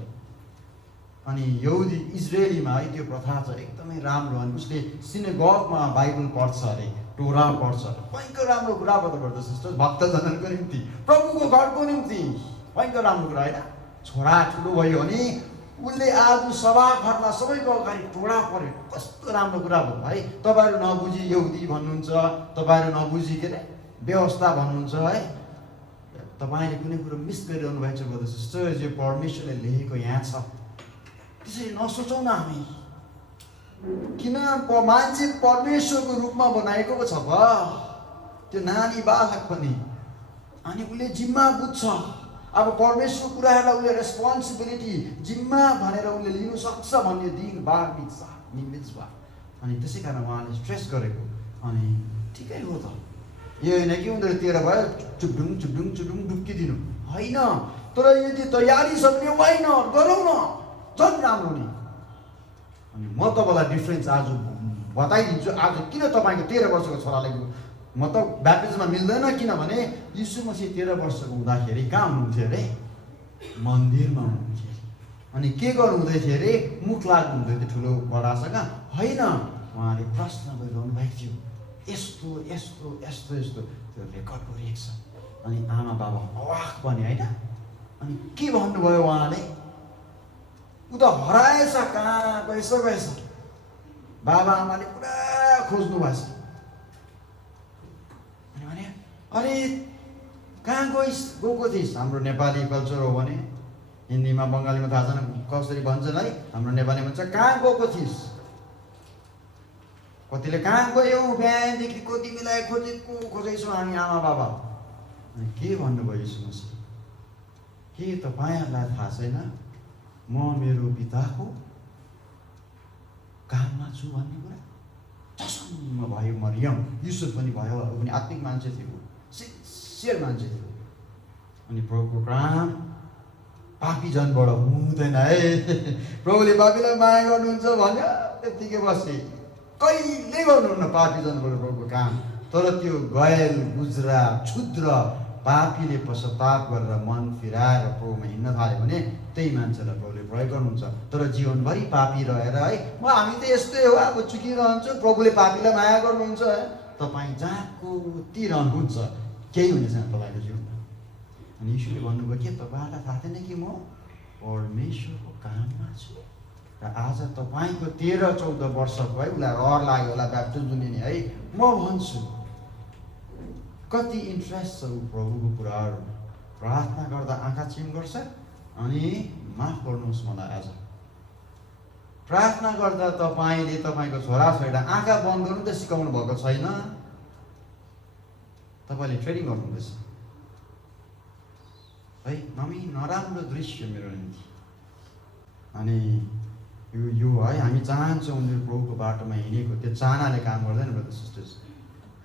अनि यहुदी इजरायलीमा है त्यो प्रथा छ, एकदमै राम्रो। अनि उसले सिनेगगमा बाइबल पढ्छ अरे, टोरा पढ्छ। भयङ्कर राम्रो कुरा गर्नुपर्छ सिस्टर, भक्तजनको निम्ति, प्रभुको घरको निम्ति भयङ्कर राम्रो कुरा होइन। छोरा ठुलो भयो भने उसले आज सभा घरमा सबैको अगाडि टोडा पऱ्यो, कस्तो राम्रो कुरा भयो है। तपाईँहरू नबुझी यहुदी भन्नुहुन्छ, तपाईँहरू नबुझी के अरे व्यवस्था भन्नुहुन्छ है। तपाईँले कुनै कुरो मिस गरिरहनु भएको छ ब्रदर सिस्टर, जो परमेश्वरले लेखेको यहाँ छ, त्यसरी नसोचौँ न हामी। किन मान्छे परमेश्वरको रूपमा बनाएको पो छ त्यो नानी बालक पनि, अनि उसले जिम्मा बुझ्छ, अब परमेश्वरको कुराहरूलाई उसले रेस्पोन्सिबिलिटी जिम्मा भनेर उसले लिनु सक्छ भन्ने दिन बार मित्वा अनि त्यसै कारण उहाँले स्ट्रेस गरेको अनि ठिकै हो त यो होइन कि उनीहरू 13 भयो चुपडुङ डुक्किदिनु होइन तर यदि तयारी छ भने होइन गरौँ न झन् राम्रो नि अनि म तपाईँलाई डिफ्रेन्स आज बताइदिन्छु आज किन तपाईँको 13 वर्षको छोरालाई म त ब्याप्टिजममा मिल्दैन किनभने यीशु मसीह 13 वर्षको हुँदाखेरि कहाँ हुनुहुन्थ्यो अरे मन्दिरमा हुनुहुन्थ्यो अनि के गर्नुहुँदै थियो अरे मुख लाग्नु हुँदै थियो ठुलो बडासँग होइन उहाँले प्रश्न गरिरहनु भएको थियो यस्तो यस्तो यस्तो यस्तो त्यो रेकर्ड गरिएको छ अनि आमा बाबा अवाक बने होइन अनि के भन्नुभयो उहाँले उ त हराएछ कहाँ गएछ बाबा आमाले पुरा खोज्नु भएको छ अनि भने अरे कहाँ गएको थिइस् हाम्रो नेपाली कल्चर हो भने हिन्दीमा बङ्गालीमा थाहा छैन कसरी भन्छन् है हाम्रो नेपालीमा भन्छ कहाँ गएको थिइस् कतिले कहाँ गयो बिहानदेखि कति मिलाए खोजेछौँ हामी आमा बाबा अनि के भन्नुभयो यीशु मसीह के तपाईँहरूलाई थाहा छैन म मेरो पिताको काममा छु भन्ने कुरा चसम्म भयो मरियम युसुफ पनि भयो अरू पनि आत्मिक मान्छे थियो सिन्सियर मान्छे थियो अनि प्रभुको काम पापी जनबाट हुँदैन है प्रभुले पापीलाई माया गर्नुहुन्छ भन्यो त्यत्तिकै बसे कहिले गर्नुहुन्न पापी जनबाट प्रभुको काम तर त्यो गैल गुजरा क्षुद्र पापीले पश्चाताप गरेर मन फिराएर प्रभुमा हिँड्न थाल्यो भने त्यही मान्छेलाई प्रभुले प्रयोग गर्नुहुन्छ तर जीवनभरि पापी रहेर है हामी त यस्तै हो अब चुकिरहन्छ प्रभुले पापीलाई माया गर्नुहुन्छ है तपाईँ जहाँको ती रहनुहुन्छ केही हुने छैन तपाईँको जीवनमा अनि यीशुले भन्नुभयो के तपाईँहरूलाई थाहा थिएन कि म परमेश्वरको काममा छु र आज तपाईँको 13-14 वर्षको है उसलाई रहर लाग्यो होला ब्याप्टिजम लिने है म भन्छु कति इन्ट्रेस्ट छ प्रभुको कुराहरू प्रार्थना गर्दा आँखा चिम गर्छ अनि माफ गर्नुहोस् मलाई आज प्रार्थना गर्दा तपाईँले तपाईँको छोराछोरीलाई आँखा बन्द गर्नु त सिकाउनु भएको छैन तपाईँले ट्रेनिङ गर्नुहुँदैछ है मम्मी नराम्रो दृश्य मेरो निम्ति अनि यो है हामी चाहन्छौँ उनीहरू प्रभुको बाटोमा हिँडेको त्यो चाहनाले काम गर्दैन ब्रदर सिस्टर्स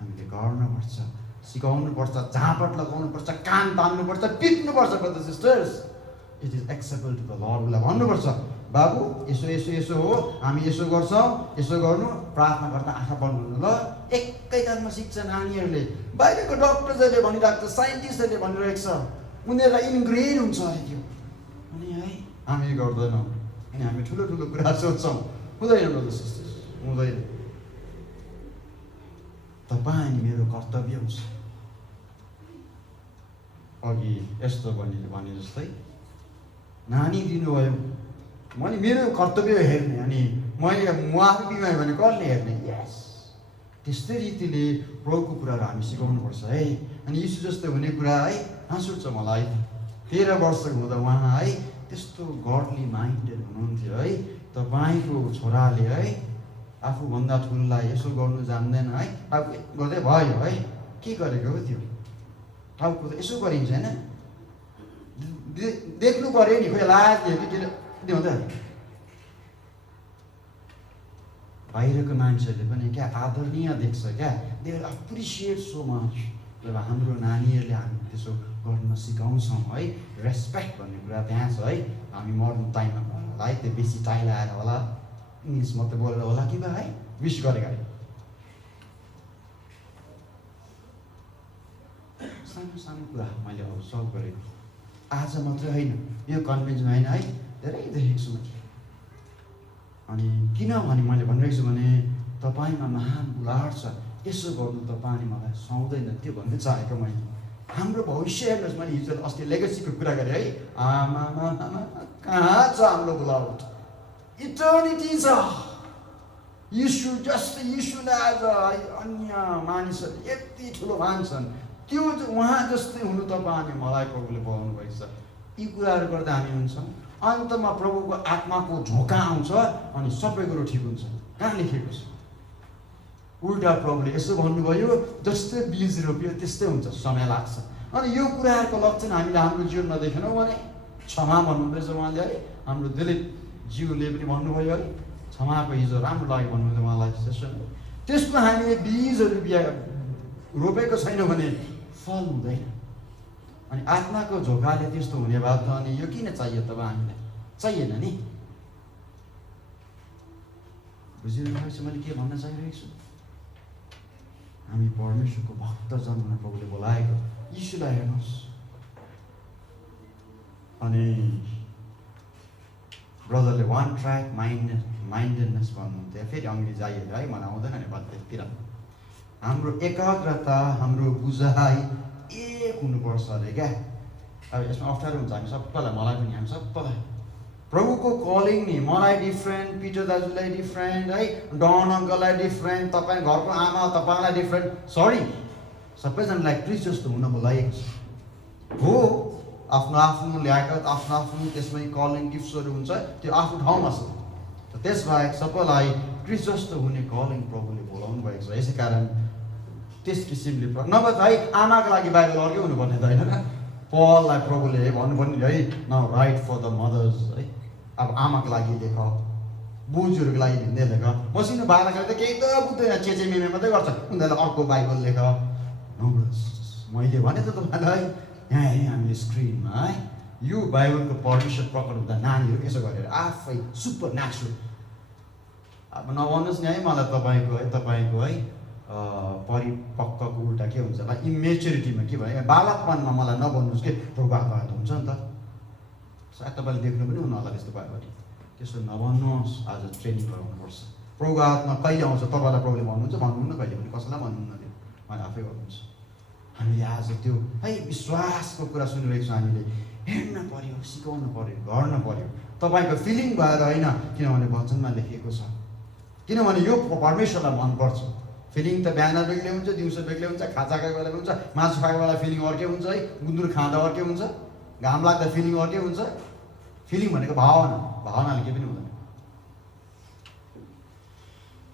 हामीले गर्नुपर्छ सिकाउनुपर्छ झापट लगाउनुपर्छ कान तान्नुपर्छ पिट्नुपर्छ brother sisters it is acceptable to the lord उसलाई भन्नुपर्छ बाबु यसो हो हामी यसो गर्छौँ यसो गर्नु प्रार्थना गर्दा आँखा बन्द गर्नु ल एकैतालमा सिक्छ नानीहरूले बाहिरको डक्टर्सहरूले भनिरहेको छ साइन्टिस्टहरूले भनिरहेको छ उनीहरूलाई इन्ग्रेन हुन्छ अरे त्यो अनि है हामी गर्दैनौँ अनि हामी ठुलो ठुलो कुरा सोध्छौँ हुँदैन ब्रदर सिस्टर्स हुँदैन तपाईँ अनि मेरो कर्तव्य हुन्छ अघि यस्तो भने जस्तै नानी दिनुभयो मैले मेरो कर्तव्य हेर्ने अनि मैले म आफू बिमारी भने कसले हेर्ने यस त्यस्तै रीतिले प्रभुको कुराहरू हामी सिकाउनुपर्छ है अनि यीशु जस्तो हुने कुरा है हाँस उठ्छ मलाई 13 वर्षको हुँदा उहाँ है त्यस्तो गडली माइन्डेड हुनुहुन्थ्यो है तपाईँको छोराले है आफूभन्दा ठुलोलाई यसो गर्नु जान्दैन है आफू गर्दै भयो है के गरेको हो त्यो टाउको त यसो गरिन्छ होइन देख्नु पर्यो नि खोइ लाज दियो कि के हुँदा बाहिरको मान्छेहरूले पनि क्या आदरणीय देख्छ क्या दे एप्रिसिएट सो मच जब हाम्रो नानीहरूले हामी त्यसो गर्न सिकाउँछौँ है रेस्पेक्ट भन्ने कुरा त्यहाँ छ है हामी मर्नु टाइममा होला है त्यो बेसी टाइ लगाएर होला इङ्ग्लिस मात्रै बोलेर होला कि बा है विस गरेका सानो सानो कुरा मैले अब सल्भ गरेको आज मात्रै होइन यो कन्भेन्सन होइन है धेरै देखेको छु मैले अनि किनभने मैले भनिरहेको छु भने तपाईँमा महान बुलाड छ यसो गर्नु तपाईँले मलाई सुहाउँदैन त्यो भन्दै चाहेको मैले हाम्रो भविष्य हेर्नुहोस् मैले हिजो अस्ति लेगेसीको कुरा गरेँ है आमा कहाँ छ हाम्रो बुलाड इटर्निटी छ यीशु जस्तै यीशुले आज अन्य मानिसहरू यति ठुलो मान्छन् त्यो उहाँ जस्तै हुनु तपाईँले मलाई प्रभुले बोलाउनु भएको छ यी कुराहरू गर्दा हामी हुन्छौँ अन्तमा प्रभुको आत्माको झोका आउँछ अनि सबै कुरो ठिक हुन्छ कहाँ लेखेको छ उल्टा प्रभुले यसो भन्नुभयो जस्तै बीज रोप्यो त्यस्तै हुन्छ समय लाग्छ अनि यो कुराहरूको लक्षण हामीले हाम्रो जीवनमा देखेनौँ भने क्षमा भन्नुहुँदैछ उहाँले है। हाम्रो दिलीप ज्यूले पनि भन्नुभयो है, क्षमाको हिजो राम्रो लाग्यो भन्नुहुँदै उहाँलाई सेसन। त्यसको हामीले बीजहरू रोपेको छैनौँ भने फल हुँदैन। अनि आत्माको झोकाले त्यस्तो हुने भए त अनि यो किन चाहियो तब हामीलाई? चाहिएन नि। बुझिरहेको छु मैले के भन्न चाहिरहेको छु? हामी परमेश्वरको भक्तजन हुन प्रभुले बोलाएको। यीशुलाई हेर्नुहोस्। अनि ब्रदरले वान ट्र्याक माइन्डेडनेस भन्नुहुन्थ्यो। फेरि अङ्ग्रेजी आइहाल्यो है, मलाई आउँदैन नेपालतिर। हाम्रो एकाग्रता, हाम्रो बुझाइ एक हुनुपर्छ अरे क्या। अब यसमा अप्ठ्यारो हुन्छ हामी सबैलाई, मलाई पनि, हामी सबैलाई। प्रभुको कलिङ नि मलाई डिफ्रेन्ट, पिटर दाजुलाई डिफ्रेन्ट है, डन अङ्कललाई डिफ्रेन्ट, तपाईँ घरको आमा तपाईँलाई डिफ्रेन्ट। सरी, सबैजनालाई क्रिस्ट जस्तो हुन बोलाइएको छ हो। आफ्नो आफ्नो ल्याकत, आफ्नो आफ्नो त्यसमै कलिङ गिफ्ट्सहरू हुन्छ, त्यो आफ्नो ठाउँमा छ। त्यसबाहेक सबैलाई क्रिस्ट जस्तो हुने कलिङ प्रभुले बोलाउनु भएको छ। यसै कारण त्यस किसिमले नभए त है आमाको लागि बाइबल अर्कै हुनुपर्ने त होइन। पललाई प्रभुले भन्नुपर्ने है, न राइट फर द मदर्स है। अब आमाको लागि लेख, बोजूहरूको लागि भिन्दै लेख। मसिनो बालकले त केही त बुझ्दैन, चेचे मेमे मात्रै गर्छ, उनीहरूलाई अर्को बाइबल लेख। मैले भने त तपाईँलाई यहाँ हेरेँ हामीले स्क्रिनमा है, यो बाइबलको परमेश्वर प्रकट हुँदा नानीहरू यसो गरेर आफै सुपर नेचुरल। अब नभन्नुहोस् नि है मलाई तपाईँको है परिपक्वको उल्टा के हुन्छ होला, इमेच्युरिटीमा के भयो, बालकपनमा मलाई नभन्नुहोस् कि प्रभु आत्मा हुन्छ नि त। सायद तपाईँले देख्नु पनि हुनु होला त्यस्तो भयो भने। त्यसो नभन्नुहोस्, आज ट्रेनिङ गराउनुपर्छ। प्रभु आत्मा कहिले आउँछ तपाईँलाई प्रभुले भन्नुहुन्छ, भन्नुहुन्न कहिले पनि, कसैलाई भन्नुहुन्न, त्यो मैले आफै गर्नुहुन्छ। हामीले आज त्यो है विश्वासको कुरा सुनिरहेको छौँ। हामीले हेर्न पर्यो, सिकाउनु पर्यो, गर्न पर्यो, तपाईँको फिलिङ भएर होइन। किनभने वचनमा लेखिएको छ। किनभने यो परमेश्वरलाई मनपर्छ। फिलिङ त बिहान बेग्लै हुन्छ, दिउँसो बेग्लै हुन्छ, खाजा खाएको बेला हुन्छ, मासु खाएको बेला फिलिङ अर्कै हुन्छ है, गुन्द्रुक खाँदा अर्कै हुन्छ, घाम लाग्दा फिलिङ अर्कै हुन्छ। फिलिङ भनेको भावना, भावनाले केही पनि हुँदैन।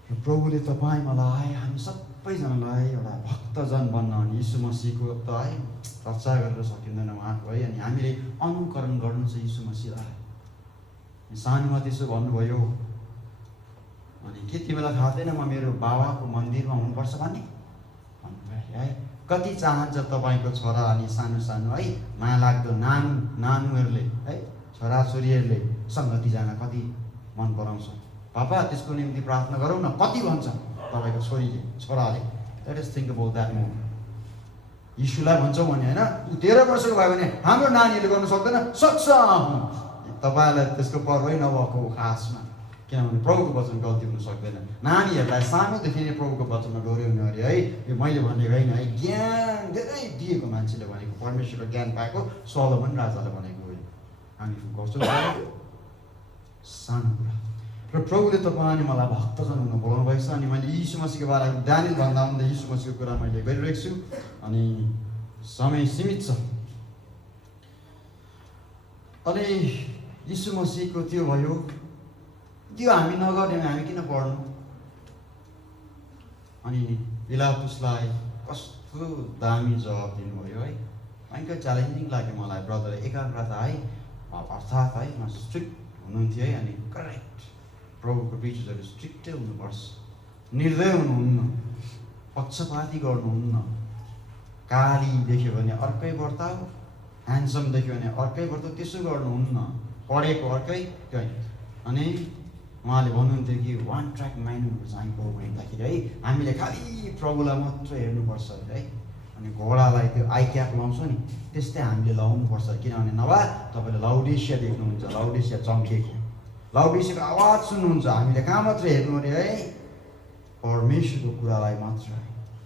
र प्रभुले तपाईँ मलाई, हामी सबैजनालाई एउटा भक्तजन बन्न, अनि यीशु मसीहको त है रक्षा गरेर सकिँदैन उहाँको है। अनि हामीले अनुकरण गर्नु छ यीशु मसीहलाई। सानोमा त्यसो भन्नुभयो, अनि के तिमीलाई थाहा छैन म मेरो बाबाको मन्दिरमा हुनुपर्छ भन्ने भन्नुभयो है। कति चाहन्छ तपाईँको छोरा अनि सानो सानो है माया लाग्दो नानुहरूले है, छोराछोरीहरूले सङ्गति जान कति मन पराउँछ। पापा त्यसको निम्ति प्रार्थना गरौँ न, कति भन्छ तपाईँको छोरीले, छोराले। Let us think about that moment. यीशुलाई भन्छौँ भने होइन, ऊ 13 वर्षको भयो भने हाम्रो नानीहरूले गर्नु सक्दैन, सक्छ। तपाईँलाई त्यसको पर्वै नभएको खासमा, किनभने प्रभुको वचन गल्ती हुन सक्दैन। नानीहरूलाई सानोदेखि नै प्रभुको वचनमा डोर्याउने अरे है। यो मैले भनेको होइन है, ज्ञान धेरै दिएको मान्छेले भनेको, परमेश्वरको ज्ञान पाएको सोलोमन राजाले भनेको हो। हामी गर्छौँ सानो कुरा। र प्रभुले तपाईँ अनि मलाई भक्तजन हुन बोलाउनु भएको छ। अनि मैले यीशु मसीहको बारेमा दानियल भन्दा भन्दा यीशु मसीहको कुरा मैले गरिरहेको छु। अनि समय सीमित छ। अनि यीशु मसीहको त्यो भयो, त्यो हामी नगर्ने हामी किन पढ्नु? अनि पिलातुसलाई कस्तो दामी जवाब दिनुभयो है। भयङ्कर च्यालेन्जिङ लाग्यो मलाई। ब्रदर एकाग्रता है, अर्थात् है म स्ट्रिक्ट हुनुहुन्थ्यो है। अनि करेक्ट, प्रभुको टिचर्सहरू स्ट्रिक्टै हुनुपर्छ, निर्दय हुनुहुन्न, पक्षपाती गर्नुहुन्न। काली देख्यो भने अर्कै वर्ताउ, ह्यान्डसम देख्यो भने अर्कै वर्ताउ, त्यसो गर्नुहुन्न। पढेको अर्कै कहीँ। अनि उहाँले भन्नुहुन्थ्यो कि वान ट्र्याक माइन्ड हुनुपर्छ हामी प्रभु हेर्दाखेरि है। हामीले खालि प्रभुलाई मात्र हेर्नुपर्छ है। अनि घोडालाई त्यो आई क्याप लाउँछ नि, त्यस्तै हामीले लाउनुपर्छ। किनभने नभए तपाईँले लाउडेसिया देख्नुहुन्छ, लाउडेसिया चम्केको, लाउडेसियाको आवाज सुन्नुहुन्छ। हामीले कहाँ मात्र हेर्नु अरे है, परमेश्वरको कुरालाई मात्र।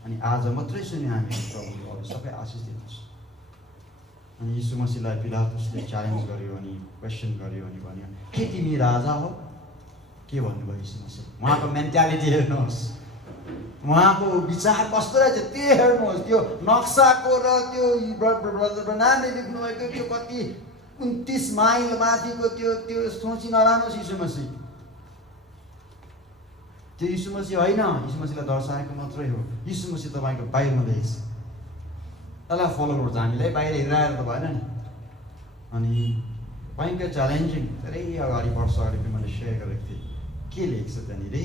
अनि आज मात्रै सुन्यो हामीले प्रभुले, अरू सबै आशिष दिनुहोस्। अनि यीशु मसीहलाई पिलातुसले च्यालेन्ज गर्यो, अनि क्वेसन गर्यो, अनि भन्यो के तिमी राजा हो? के भन्नुभयो यीशु मसीह? उहाँको मेन्टालिटी हेर्नुहोस्, उहाँको विचार कस्तो रहेछ त्यो हेर्नुहोस्। त्यो नक्साको र त्यो नामले लेख्नुभएको त्यो कति 29 माइल माथिको त्यो सोची नलानुहोस्। यीशु मसीह त्यो यीशु मसीह होइन। यीशु मसीहलाई दर्शाएको मात्रै हो। यीशु मसीह तपाईँको बाहिरमा रहेछ। त्यसलाई फलो गर्छ हामीलाई, बाहिर हिँडाएर त भएन नि। अनि भयङ्कर च्यालेन्जिङ, धेरै अगाडि वर्ष अगाडि पनि मैले सेयर गरेको थिएँ। के लेख्छ त्यहाँनिर,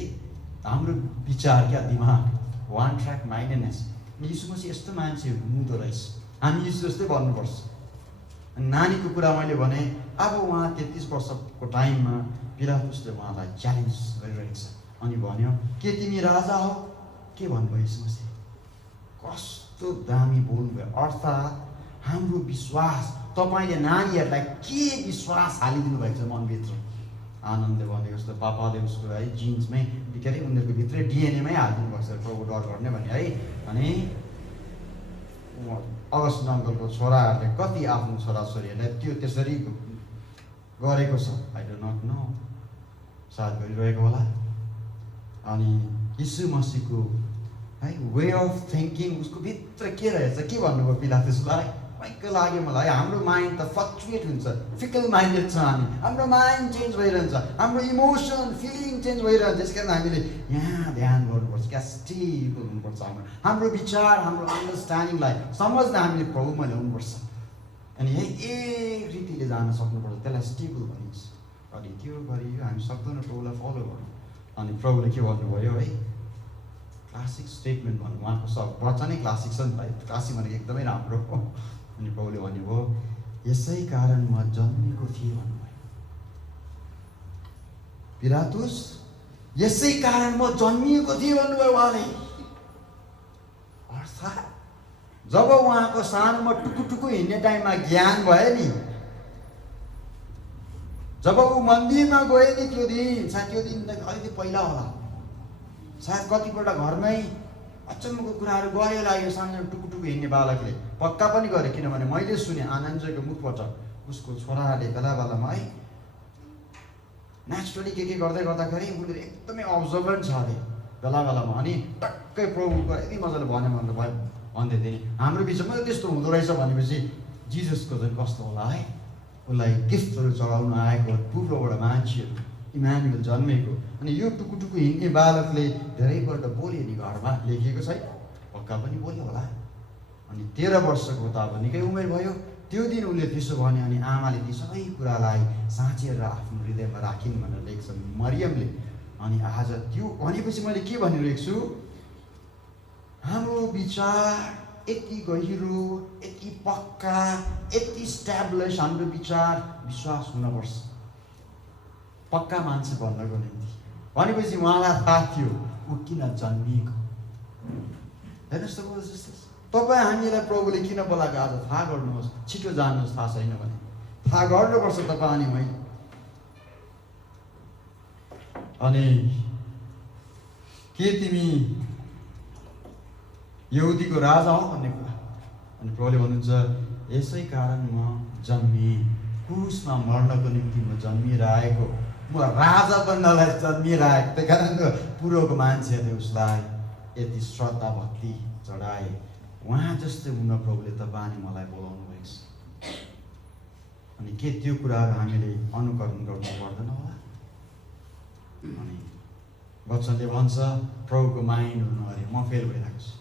हाम्रो विचार क्या, दिमाग, वान ट्र्याक माइन्डनेस। यीशु मसीह यस्तो मान्छे हुँदो रहेछ, हामी यीशु जस्तै भन्नुपर्छ। नानीको कुरा मैले भने, अब उहाँ 33 वर्षको टाइममा पिलातुसले उहाँलाई च्यालेन्ज गरिरहेको छ। अनि भन्यो, के तिमी राजा हो? के भन्नुभयो यीशु मसीह? कस्तो दामी बोल्नुभयो। अर्थात् हाम्रो विश्वास, तपाईँले नानीहरूलाई के विश्वास हालिदिनु भएको छ मनभित्र। आनन्दले भनेको जस्तो पापाले उसको है जिन्समै के अरे उनीहरूको भित्रै डिएनएमै हालिदिनु भएको छ प्रभु डर गर्ने भने है। अनि अगस्ट अङ्कलको छोराहरूले कति आफ्नो छोराछोरीहरूलाई त्यो त्यसरी गरेको छ, आई डोन्ट नट नो, सायद गरिरहेको होला। अनि यीशु मसीहको है वे अफ थिङ्किङ, उसको भित्र के रहेछ, के भन्नुभयो पिलातुसलाई? भयङ्कर लाग्यो मलाई। हाम्रो माइन्ड त फ्लक्चुएट हुन्छ, फिकल माइन्डेड छ हामी, हाम्रो माइन्ड चेन्ज भइरहन्छ, हाम्रो इमोसन फिलिङ चेन्ज भइरहन्छ। त्यस कारण हामीले यहाँ ध्यान गर्नुपर्छ, क्या स्टेबल हुनुपर्छ। हाम्रो विचार, हाम्रो अन्डरस्ट्यान्डिङलाई समझ्न हामीले प्रभुमा ल्याउनुपर्छ। अनि है एक रीतिले जान सक्नुपर्छ, त्यसलाई स्टेबल भनिन्छ। अनि त्यो गरियो हामी सक्दैनौँ प्रभुलाई फलो गर्नु। अनि प्रभुले के भन्नुभयो है, क्लासिक स्टेटमेन्ट भन्नु, उहाँको सब वचनै क्लासिक छ नि भाइ, क्लासिक भनेको एकदमै राम्रो हो। अनि प्रभुले भन्नुभयो, यसै कारण म जन्मेको थिएँ भन्नुभयो। पिलातुस, यसै कारण म जन्मिएको थिएँ भन्नुभयो उहाँले। अर्थात् जब उहाँको सानोमा टुकु हिँड्ने टाइममा ज्ञान भयो नि, जब ऊ मन्दिरमा गए नि त्यो दिन, सायद त्यो दिन अलिकति पहिला होला, सायद कतिपल्ट घरमै अचम्मको कुराहरू गऱ्यो होला यो सानो टुकु हिँड्ने बालकले। पक्का पनि गरेँ, किनभने मैले सुने आनन्दको मुखबाट उसको छोराले बेला बेलामा है नेचुरली के गर्दै गर्दाखेरि उनीहरू एकदमै अब्जर्भेन्ट छ अरे बेला बेलामा। अनि टक्कै प्रभुको यति मजाले भन्यो भन्नुभयो भन्दै थिएँ, हाम्रो बिचमा त्यस्तो हुँदो रहेछ भनेपछि जिजसको चाहिँ कस्तो होला है। उसलाई गिफ्टहरू चढाउन आएको पूर्वबाट मान्छेहरू, इमानुएल जन्मेको। अनि यो टुकु हिँड्ने बालकले धेरैपल्ट बोल्यो नि, घरमा लेखिएको छैन, पक्का पनि बोल्यो होला। अनि 13 वर्षको त अब निकै उमेर भयो। त्यो दिन उसले त्यसो भन्यो। अनि आमाले ती सबै कुरालाई साँचेर आफ्नो हृदयमा राखिन् भनेर लेख्छ मरियमले। अनि आज त्यो भनेपछि मैले के भनिरहेको छु, हाम्रो विचार यति गहिरो, यति पक्का, यति स्ट्याब्लिस हाम्रो विचार विश्वास हुनुपर्छ पक्का मान्छे भन्नको निम्ति। भनेपछि उहाँलाई थाहा थियो ऊ किन जन्मिएको। हेर्नुहोस् त, तपाईँ हामीलाई प्रभुले किन बोलाएको आज थाहा गर्नुहोस्, छिटो जानुहोस्। थाहा छैन भने थाहा गर्नुपर्छ तपाईँ अनि मै। अनि के तिमी यहुदीको राजा हो भन्ने कुरा। अनि प्रभुले भन्नुहुन्छ, यसै कारण म जन्मिएँ, क्रुसमा मर्नको निम्ति म जन्मिरहेको, म राजा बन्नलाई जन्मिरहेको। त्यही कारण पूर्वको मान्छेहरूले उसलाई यति श्रद्धा भक्ति चढाए। उहाँ जस्तै हुन प्रभुले तपाईँ अनि मलाई बोलाउनु भएको छ। अनि के त्यो कुराहरू हामीले अनुकरण गर्नु पर्दैन होला? अनि वचनले भन्छ प्रभुको माइन्ड हुनु अरे। म फेल भइरहेको छु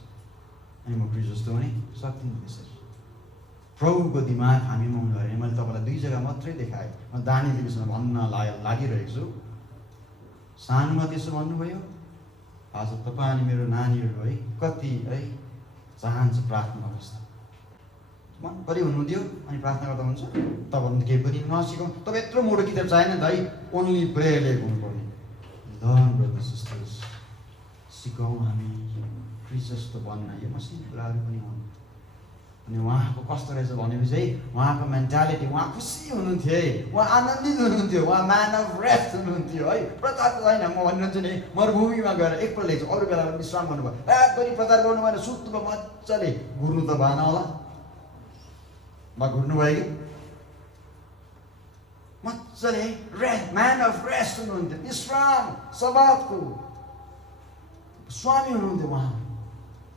अनि म क्रिस जस्तो हुने सक्दिनँ त्यसरी। प्रभुको दिमाग हामीमा हुनु अरे। मैले तपाईँलाई 2 जग्गा मात्रै देखाएँ, म दानीले विषयमा भन्न लागिरहेको छु। सानोमा त्यसो भन्नुभयो, आज तपाईँ अनि मेरो नानीहरू है कति है चाहन्छ प्रार्थना अवस्था मनपरि हुनुहुन्थ्यो अनि प्रार्थना गर्दा हुन्छ। तपाईँहरू केही पनि नसिकौँ, तपाईँ यत्रो मोटो किताब चाहिएन त है, ओन्ली प्रेयरले हुनुपर्ने। लर्न ब्रदर्स सिस्टर्स, सिकौँ हामी क्रिस जस्तो बन्न। यो मसिनो कुराहरू पनि हुन्। अनि उहाँको कस्तो रहेछ भनेपछि है, उहाँको मेन्टालिटी, उहाँ खुसी हुनुहुन्थ्यो है, उहाँ आनन्दित हुनुहुन्थ्यो, उहाँ म्यान अफ रेस्ट हुनुहुन्थ्यो है। प्रचार त होइन, म भन्नुहुन्छ नि मरुभूमिमा गएर एकपल्ट लेख्छु, अरू बेला विश्राम गर्नुभयो। रातभरि प्रचार गर्नु भएन, सुत्नुभयो मजाले। घुर्नु त भएन होला, म घुर्नुभयो कि मजाले रेस्ट, म्यान अफ रेस्ट हुनुहुन्थ्यो, विश्राम सबातको स्वामी हुनुहुन्थ्यो उहाँ।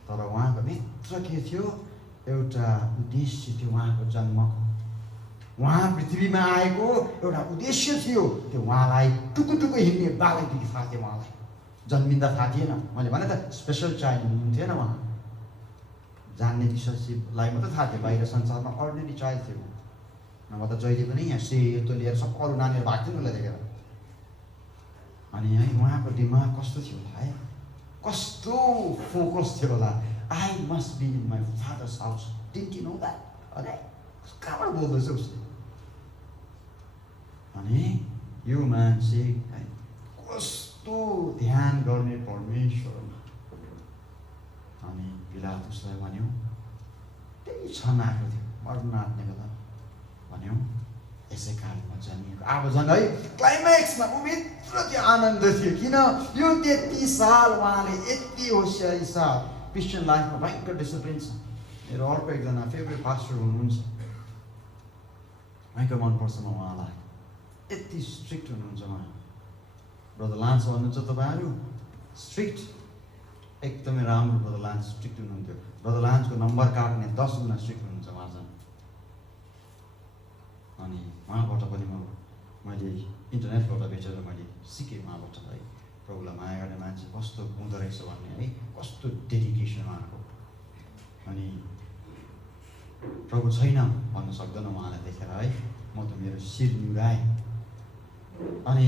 तर उहाँको भित्र के थियो, एउटा उद्देश्य थियो उहाँको जन्मको। उहाँ पृथ्वीमा आएको एउटा उद्देश्य थियो। त्यो उहाँलाई टुकु हिँड्ने बालकदेखि थाहा थियो। उहाँलाई जन्मिँदा थाहा थिएन। मैले भने त स्पेसल चाइल्ड हुनुहुन्थेन उहाँ। जान्ने विश्वासीलाई मात्रै थाहा थियो, बाहिर संसारमा अर्डिनेरी चाइल्ड थियो। नभए त जहिले पनि यहाँ सेतो लिएर सब अरू नानीहरू भाग्थ्यो नि उसलाई देखेर। अनि है उहाँको दिमाग कस्तो थियो होला है, कस्तो फोकस थियो होला। I must be in my father's house, did you know that? अरे कहाँबाट बोल्दैछ उसले? अनि यो मान्छे है कस्तो ध्यान गर्ने परमेश्वरमा। अनि पिलातुसलाई भन्यो, त्यही क्षण आएको थियो मर्न आँट्ने बेला, भन्यो यसै कालमा जन्मिएको। अब झन् है क्लाइम्याक्समा उभित्र त्यो आनन्द थियो। किन? यो 33 साल उहाँले यति होसियारी साथ क्रिस्चियन लाइफमा भयङ्कर डिसिप्लिन छ। मेरो अर्को एकजना फेभरेट पास्टर हुनुहुन्छ, भयङ्कर मनपर्छ म उहाँलाई, यति स्ट्रिक्ट हुनुहुन्छ उहाँ। ब्रदर लान्स भन्नुहुन्छ तपाईँहरू, स्ट्रिक्ट एकदमै राम्रो। ब्रदर लान्स स्ट्रिक्ट हुनुहुन्थ्यो। ब्रदर लान्सको नम्बर काट्ने 10 गुणा स्ट्रिक्ट हुनुहुन्छ उहाँ चाहिँ। अनि उहाँबाट पनि मैले इन्टरनेटबाट भेटेर मैले सिकेँ उहाँबाट है, प्रभुलाई माया गर्ने मान्छे कस्तो हुँदो रहेछ भन्ने है, कस्तो डेडिकेसन उहाँको। अनि प्रभु छैन भन्न सक्दैन उहाँलाई देखेर है, म त मेरो शिर निहुराएँ। अनि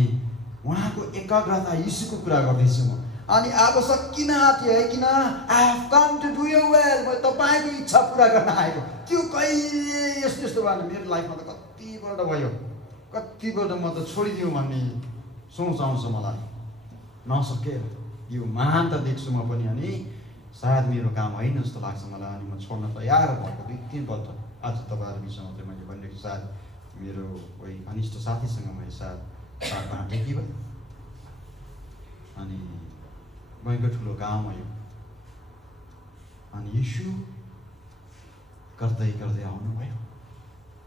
उहाँको एकाग्रता यीशुको कुरा गर्दैछु म। अनि अब सकिन आँट्यो है, किन? I have come to do your will, म तपाईँको इच्छा पुरा गर्न आएको। त्यो कहिले यस्तो यस्तो भएन मेरो लाइफमा त कतिपल्ट भयो, कतिपल्ट म त छोडिदिउँ भन्ने सोच आउँछ मलाई, नसकेर यो महानता देख्छु म पनि। अनि सायद मेरो काम होइन जस्तो लाग्छ मलाई, अनि म छोड्न तयार भएको 2-3 पल्ट आज तपाईँहरू बिचमा चाहिँ मैले भनिरहेको छु। सायद मेरो कोही घनिष्ठ साथीसँग मैले सायद बाटो कि भयो। अनि भयङ्कर ठुलो काम हो यो। अनि यीशु गर्दै गर्दै आउनुभयो,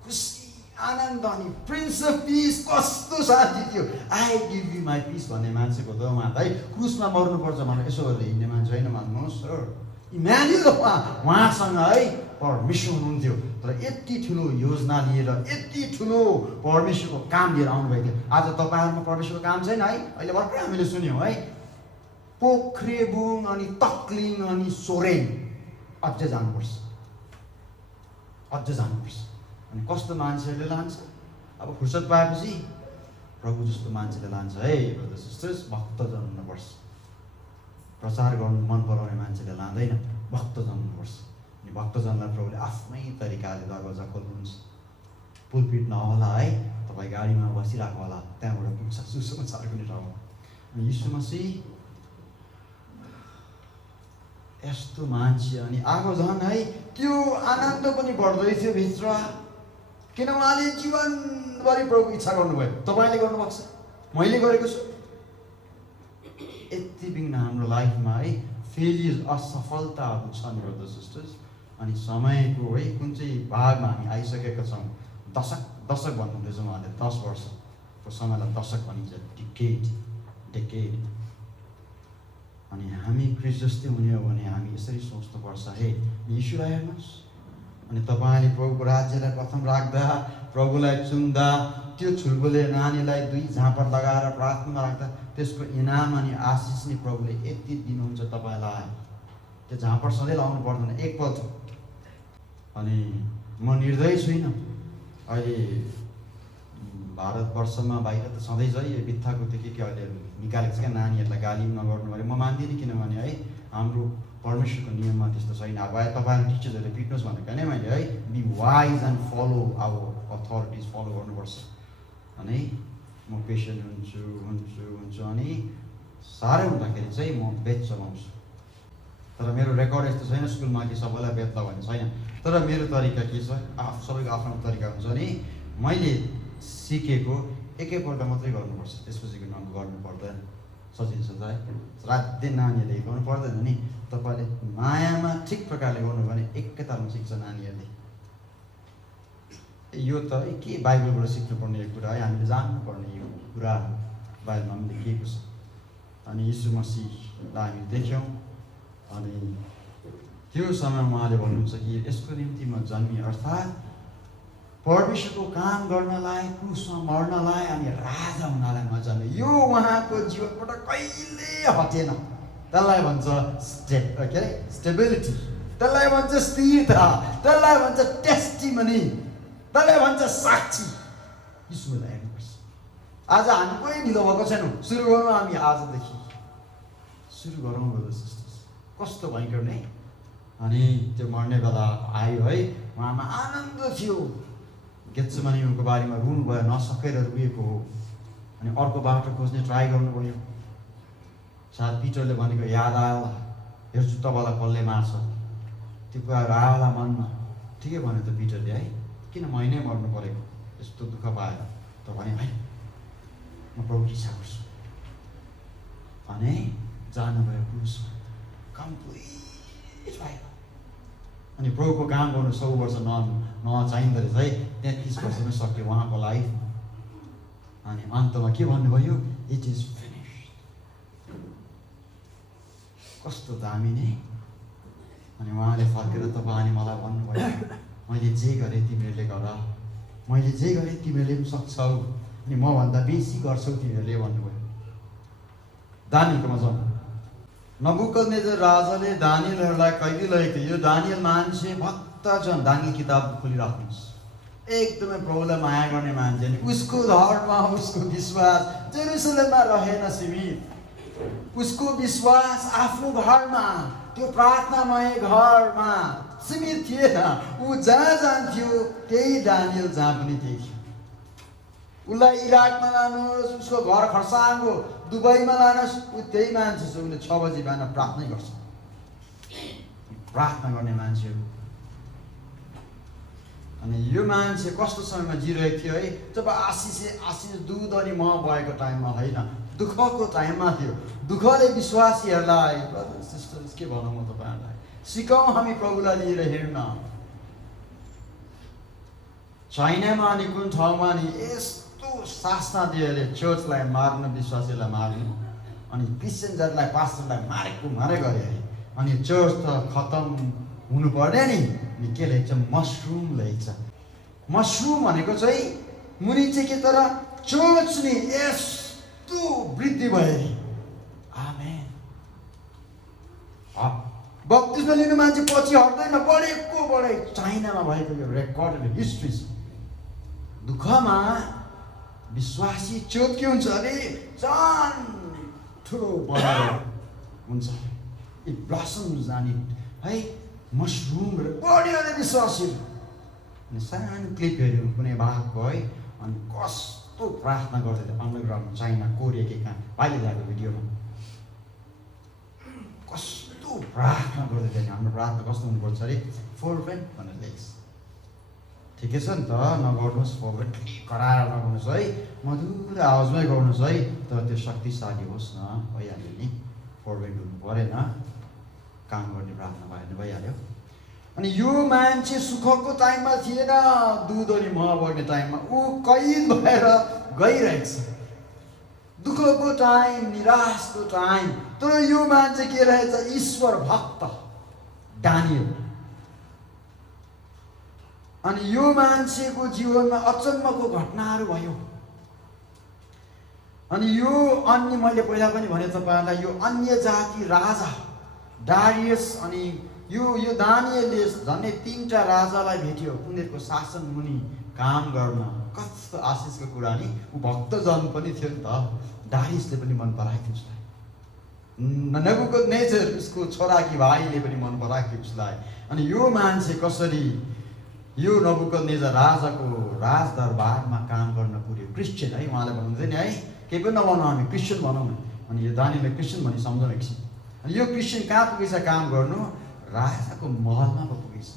खुसी आनन्द। अनि प्रिन्स अफ पिस कस्तो शान्ति थियो। I give you my peace भन्ने मान्छेको त उहाँ है क्रुसमा मर्नुपर्छ भनेर यसो गरेर हिँड्ने मान्छे होइन, मान्नुहोस् सर। इमानुएल उहाँसँग है परमेश्वर हुनुहुन्थ्यो, तर यति ठुलो योजना लिएर, यति ठुलो परमेश्वरको काम लिएर आउनुभएको थियो। आज तपाईँहरूमा परमेश्वरको काम छैन है। अहिले भर्खर हामीले सुन्यौँ है, पोख्रेबुङ अनि तक्लिङ अनि सोरेङ, अझै जानुपर्छ, अझै जानुपर्छ। अनि कस्तो मान्छेहरूले लान्छ? अब फुर्सद पाएपछि प्रभु जस्तो मान्छेले लान्छ है ब्रदर सिस्टर्स, भक्त जन्मनुपर्छ। प्रचार गर्नु मन पराउने मान्छेले लाँदैन, भक्त जन्मनुपर्छ। अनि भक्तजनलाई प्रभुले आफ्नै तरिकाले दरवाजा खोल्नुहुन्छ। पुलपिट नहोला है, तपाईँ गाडीमा बसिरहेको होला, त्यहाँबाट पुग्छ सुसमाचार कुनै ठाउँमा। अनि यीशु मसीह यस्तो मान्छे। अनि आगो झन् है त्यो आनन्द पनि बढ्दै थियो भित्र, किन? उहाँले जीवनभरि प्रभुको इच्छा गर्नुभयो। तपाईँले गर्नुभएको छ, मैले गरेको छु। यति बिघ्न हाम्रो लाइफमा है फेलियर, असफलताहरू छन् ब्रदर सिस्टर्स। अनि समयको है कुन चाहिँ भागमा हामी आइसकेका छौँ, दशक भन्नुहुँदैछ उहाँले, 10 वर्षको समयलाई दशक भनिन्छ, डेकेड। अनि हामी क्रिस जस्तै हुने हो भने हामी यसरी सोच्नुपर्छ, हे यीशुलाई हेर्नुहोस्। अनि तपाईँले प्रभुको राज्यलाई प्रथम राख्दा, प्रभुलाई चुन्दा, त्यो छुलबुले नानीलाई 2 झापड लगाएर प्रार्थनामा राख्दा त्यसको इनाम अनि आशिष नै प्रभुले यति दिनुहुन्छ तपाईँलाई। त्यो झापड सधैँ लाउनु पर्दैन, एकपल्ट। अनि म निर्दय छुइनँ। अहिले भारतवर्षमा बाहिर त सधैँ है बित्थाको त्यो के अहिले निकालेको छ क्या, नानीहरूलाई गाली नगर्नु भने। म मान्दिनँ, किनभने है हाम्रो परमेश्वरको नियममा त्यस्तो छैन। अब तपाईँहरू टिचर्सहरूले पिट्नुहोस् भनेको होइन मैले है, be wise and follow our authorities, follow गर्नुपर्छ। अनि म पेसेन्ट हुन्छु अनि साह्रै हुँदाखेरि चाहिँ म बेच चलाउँछु। तर मेरो रेकर्ड यस्तो छैन स्कुलमा कि सबैलाई बेच्दा भन्ने छैन। तर मेरो तरिका के छ, सबैको आफ्नो तरिका हुन्छ। अनि मैले सिकेको एकैपल्ट मात्रै गर्नुपर्छ, त्यसपछि गर्नु पर्दैन। सजिलो छ त है, रातदिन नानीहरूले गर्नु पर्दैन नि। तपाईँले मायामा ठिक प्रकारले गर्नु भने एकैतालमा सिक्छ नानीहरूले। यो त के बाइबलबाट सिक्नुपर्ने एक कुरा है, हामीले जान्नुपर्ने यो कुरा बाइबलमा पनि लेखिएको छ। अनि यीशु मसीहलाई हामी देख्यौँ। अनि त्यो समय उहाँले भन्नुहुन्छ कि यसको निम्ति म जन्मिएँ, अर्थात् परमेश्वरको काम गर्नलाई, क्रुसमा मर्नलाई अनि राजा हुनलाई म जन्मेँ। यो उहाँको जीवनबाट कहिले हटेन। त्यसलाई भन्छ स्टेबिलिटी। त्यसलाई भन्छ स्थिरता, त्यसलाई भन्छ टेस्टिमनी, त्यसलाई भन्छ साक्षी। यीशुलाई हेर्नुपर्छ। आज हामी कोही ढिलो भएको छैनौँ। सुरु गरौँ हामी आजदेखि, सुरु गरौँ ब्रदर्स सिस्टर्स। कस्तो भयङ्कर नै। अनि त्यो मर्ने बेला आयो है, उहाँमा आनन्द थियो। गेत्सेमनीको बारेमा रुनु भयो, नसकेर रुएको हो। अनि अर्को बाटो खोज्ने ट्राई गर्नुभयो। सायद पिटरले भनेको याद आयो, हेर्छु तपाईँलाई कसले मार्छ, त्यो कुराहरू आयो होला मनमा। ठिकै भन्यो त पिटरले है, किन मै नै मर्नु परेको यस्तो दुःख पाएर। त भने है म प्रभुको इच्छा गर्छु। अनि जानुभयो क्रुसमा, कम्प्लिट भयो। अनि प्रभुको काम गर्नु 100 वर्ष नचाहिँदो रहेछ है, 33 वर्षमै सक्यो उहाँको लाइफ। अनि अन्तमा के भन्नुभयो? It is finished. कस्तो दामी नै। अनि उहाँले फर्केर तपाईँ अनि मलाई भन्नुभयो, मैले जे गरेँ तिमीहरूले गर, मैले जे गरेँ तिमीहरूले पनि सक्छौ, अनि मभन्दा बेसी गर्छौ तिमीहरूले भन्नुभयो। दानियलकोमा जाउँ। नबुकदनेजर राजाले दानियलहरूलाई कैदी लगेको थियो। यो दानियल मान्छे भक्तजन, दानियल किताब खोलिराख्नुहोस्। एकदमै प्रभुलाई माया गर्ने मान्छे। अनि उसको धर्म, उसको विश्वास जेरुसलेममा रहेन सीमित। उसको विश्वास आफ्नो घरमा, त्यो प्रार्थनामय घरमा सीमित थिएन। ऊ जहाँ जान्थ्यो त्यही दानियल जहाँ पनि त्यही थियो। उसलाई इराकमा लानुहोस्, उसको घर खरसाङ हो, दुबईमा लानुहोस्, ऊ त्यही मान्छे छ। उसले 6 बजी बिहान प्रार्थनै गर्छ। प्रार्थना गर्ने मान्छे हो। अनि यो मान्छे कस्तो समयमा जिरहेको थियो है, जब आशिष दुध अनि मह भएको टाइममा होइन, दुःखको टाइममा थियो। दुःखले विश्वासीहरूलाई, ब्रदर्स सिस्टर्स के भनौँ म तपाईँहरूलाई, सिकाउँ हामी प्रभुलाई लिएर हिँड्न। चाइनामा अनि कुन ठाउँमा नि यस्तो शासना दिएले चर्चलाई मार्नु, विश्वासीलाई मार्नु, अनि क्रिस्चियनहरूलाई पास्टरलाई मारे गरे अरे। अनि चर्च त खतम हुनु पर्ने नि के लेख्छ? मसरुम लेख्छ। मसरुम भनेको चाहिँ मुनि चाहिँ के, तर चर्च नि यस्तो वृद्धि भयो अरे। आमेन। बत्तिसमा लिनु मान्छे पछि हट्दैन, बढेको बढे। चाइनामा भएको यो रेकर्डेड हिस्ट्री छ। दुःखमा विश्वासी चोट के हुन्छ अरे, झन् ठुलो बढेर हुन्छ। इट ब्लसम्स अनि है मसरुम बढ्यो अरे विश्वासीहरू। अनि सानो क्लिप हेऱ्यौँ कुनै भागको है, अनि कस्तो प्रार्थना गर्दै थियो अन्डरग्राउन्ड चाइना, कोरिया के कहाँ अहिले ल्याएको भिडियोमा। कस्तो प्रार्थना गर्दै थियो। हाम्रो प्रार्थना कस्तो हुनुपर्छ अरे, फोर्फेन्ट भनेर लेख्छ। ठिकै छ नि त, नगर्नुहोस् फोर्फेन्ट, कराएर नगर्नुहोस् है, मधुर आवाजमै गर्नुहोस् है, तर त्यो शक्तिशाली होस् न। भइहाल्यो नि, फोर्फेन्ट हुनु परेन, काम गर्ने प्रार्थना भयो भइहाल्यो। अनि यो मान्छे सुखको टाइममा थिएन, दुध अनि मह बढ्ने टाइममा ऊ कैद भएर गइरहेछ। दुःखको टाइम, निराशको टाइम। तर यो मान्छे के रहेछ? ईश्वर भक्त दानियल। अनि यो मान्छेको जीवनमा अचम्मको घटनाहरू भयो। अनि यो अन्य, मैले पहिला पनि भने तपाईँहरूलाई, यो अन्य जाति राजा डारियस, अनि यो दानियलले झन्डै 3टा राजालाई भेट्यो उनीहरूको शासन मुनि काम गर्न। कस्तो आशिषको कुरा नि। ऊ भक्तजन पनि थियो नि त, डारियसले पनि मन पराएको थियो उसलाई। नेबुकदनेजर उसको छोराकी भाइले पनि मन पराएको थियो उसलाई। अनि यो मान्छे कसरी यो नबुकदनेजर राजाको राजदरबारमा काम गर्न पुग्यो। क्रिस्चियन है, उहाँले भन्नुहुन्थ्यो नि है, केही पनि नभनौँ हामी क्रिस्चियन भनौँ न। अनि यो दानियलले क्रिस्चियन भनी सम्झौँ एकछिन। अनि यो क्रिस्चियन कहाँ पुगेछ काम गर्नु? राजाको महलमा पो पुगेछ।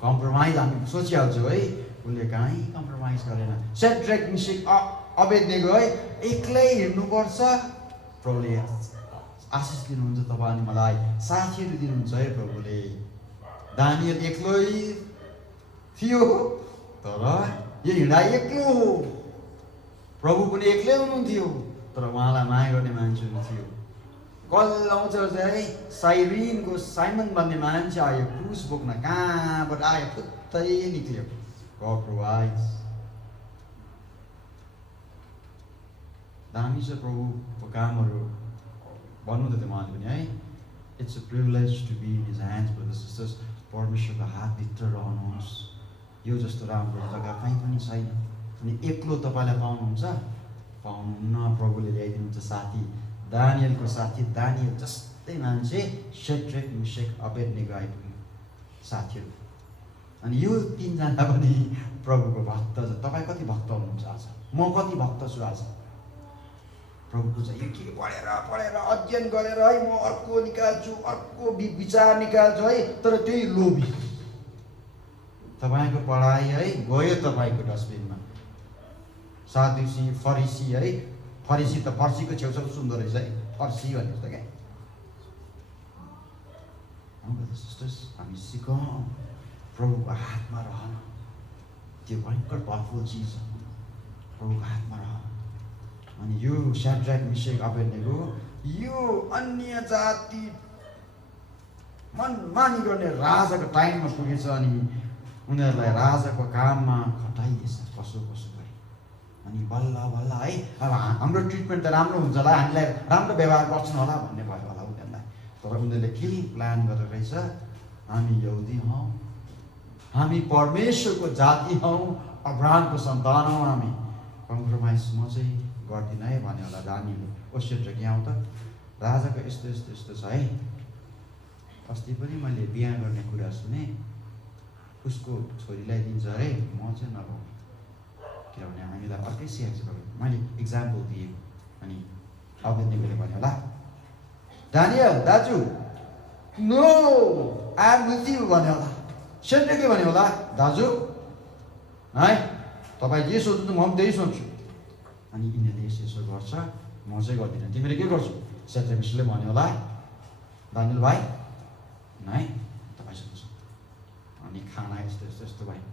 कम्प्रोमाइज हामी सोचिहाल्छौँ है, उसले कहीँ कम्प्रोमाइज गरेन। सेड्रेक मिसेक अबेदनेगो है, एक्लै हिँड्नुपर्छ। प्रभुले आशिष दिनुहुन्छ तपाईँ अनि मलाई, साथीहरू दिनुहुन्छ है प्रभुले। दानियल एक्लै थियो, तर यो हिँडाइ एक्लो हो। प्रभु पनि एक्लै हुनुहुन्थ्यो, तर उहाँलाई माया गर्ने मान्छेहरू थियो। कल आउँछ है, साइरिनको साइमन भन्ने मान्छे आयो क्रुस बोक्न। कहाँबाट आयो? फुत्तै निक्ल्यो। God provides. दामी छ प्रभुको कामहरू भन्नु त थियो उहाँले पनि है। It's a privilege to be in His hands, brothers and sisters. परमेश्वरको हातभित्र रहनुहोस्। यो जस्तो राम्रो जग्गा कहीँ पनि छैन। अनि एक्लो तपाईँलाई पाउनुहुन्छ, पाउनुहुन्न। प्रभुले ल्याइदिनुहुन्छ साथी, दानियलको साथी, दानियल जस्तै मान्छे, शेद्रक मेशक अबेदनेगो आइपुग्यो साथीहरू। अनि यो तीनजना पनि प्रभुको भक्त छ। तपाईँ कति भक्त हुनुहुन्छ आज? म कति भक्त छु आज? प्रभुको चाहिँ यो के पढेर अध्ययन गरेर है म अर्को निकाल्छु, अर्को विचार निकाल्छु है, तर त्यही लोभी। तपाईँको पढाइ है गयो तपाईँको डस्टबिनमा। सादुसी फरिसी है, फरिसी त फर्सीको छेउछाउ सुन्दो रहेछ है, फर्सी भनेको त क्या। हामी सिकौँ प्रभुको हातमा रहन। त्यो भयङ्कर पावरफुल चिज हो, प्रभुको हातमा रह। अनि यो शाद्राक मेशक अबेदनेगो यो अन्य जाति मनमानी गर्ने राजाको टाइममा पुगेछ। अनि उनीहरूलाई राजाको काममा खटाइएछ कसो गरी। अनि बल्ल बल्ल है अब हाम्रो ट्रिटमेन्ट त राम्रो हुन्छ होला, हामीलाई राम्रो व्यवहार गर्छन् होला भन्ने भयो होला उनीहरूलाई। तर उनीहरूले के प्लान गरेर रहेछ, हामी यहुदी हौँ, हामी परमेश्वरको जाति हौँ, अब्राहमको सन्तान हौँ, हामी कम्प्रोमाइज म चाहिँ गर्दिनँ है भन्यो होला दानियलले। ओ शेद्रक यहाँ आउँ त, राजाको यस्तो यस्तो यस्तो छ है। अस्ति पनि मैले बिहा गर्ने कुरा सुने, उसको छोरीलाई दिन्छ अरे, म चाहिँ नगरौँ किनभने हामीलाई अर्कै सिकाएको छ। मैले इक्जाम्पल दिएँ। अनि अबेदनेगोले भन्यो होला, दानियल दाजु no I am with you भन्यो होला। शेद्रकले भन्यो होला, दाजु है तपाईँ जे सोच्नु म पनि त्यही सोच्छु। अनि यिनीहरूले यसो गर्छ, म चाहिँ गर्दिनँ, तिमीले के गर्छौ? शेद्रक मेशकले भन्यो होला, दानियल भाइ है तपाईँ सोच्छ। अनि खाना यस्तो यस्तो यस्तो भयो।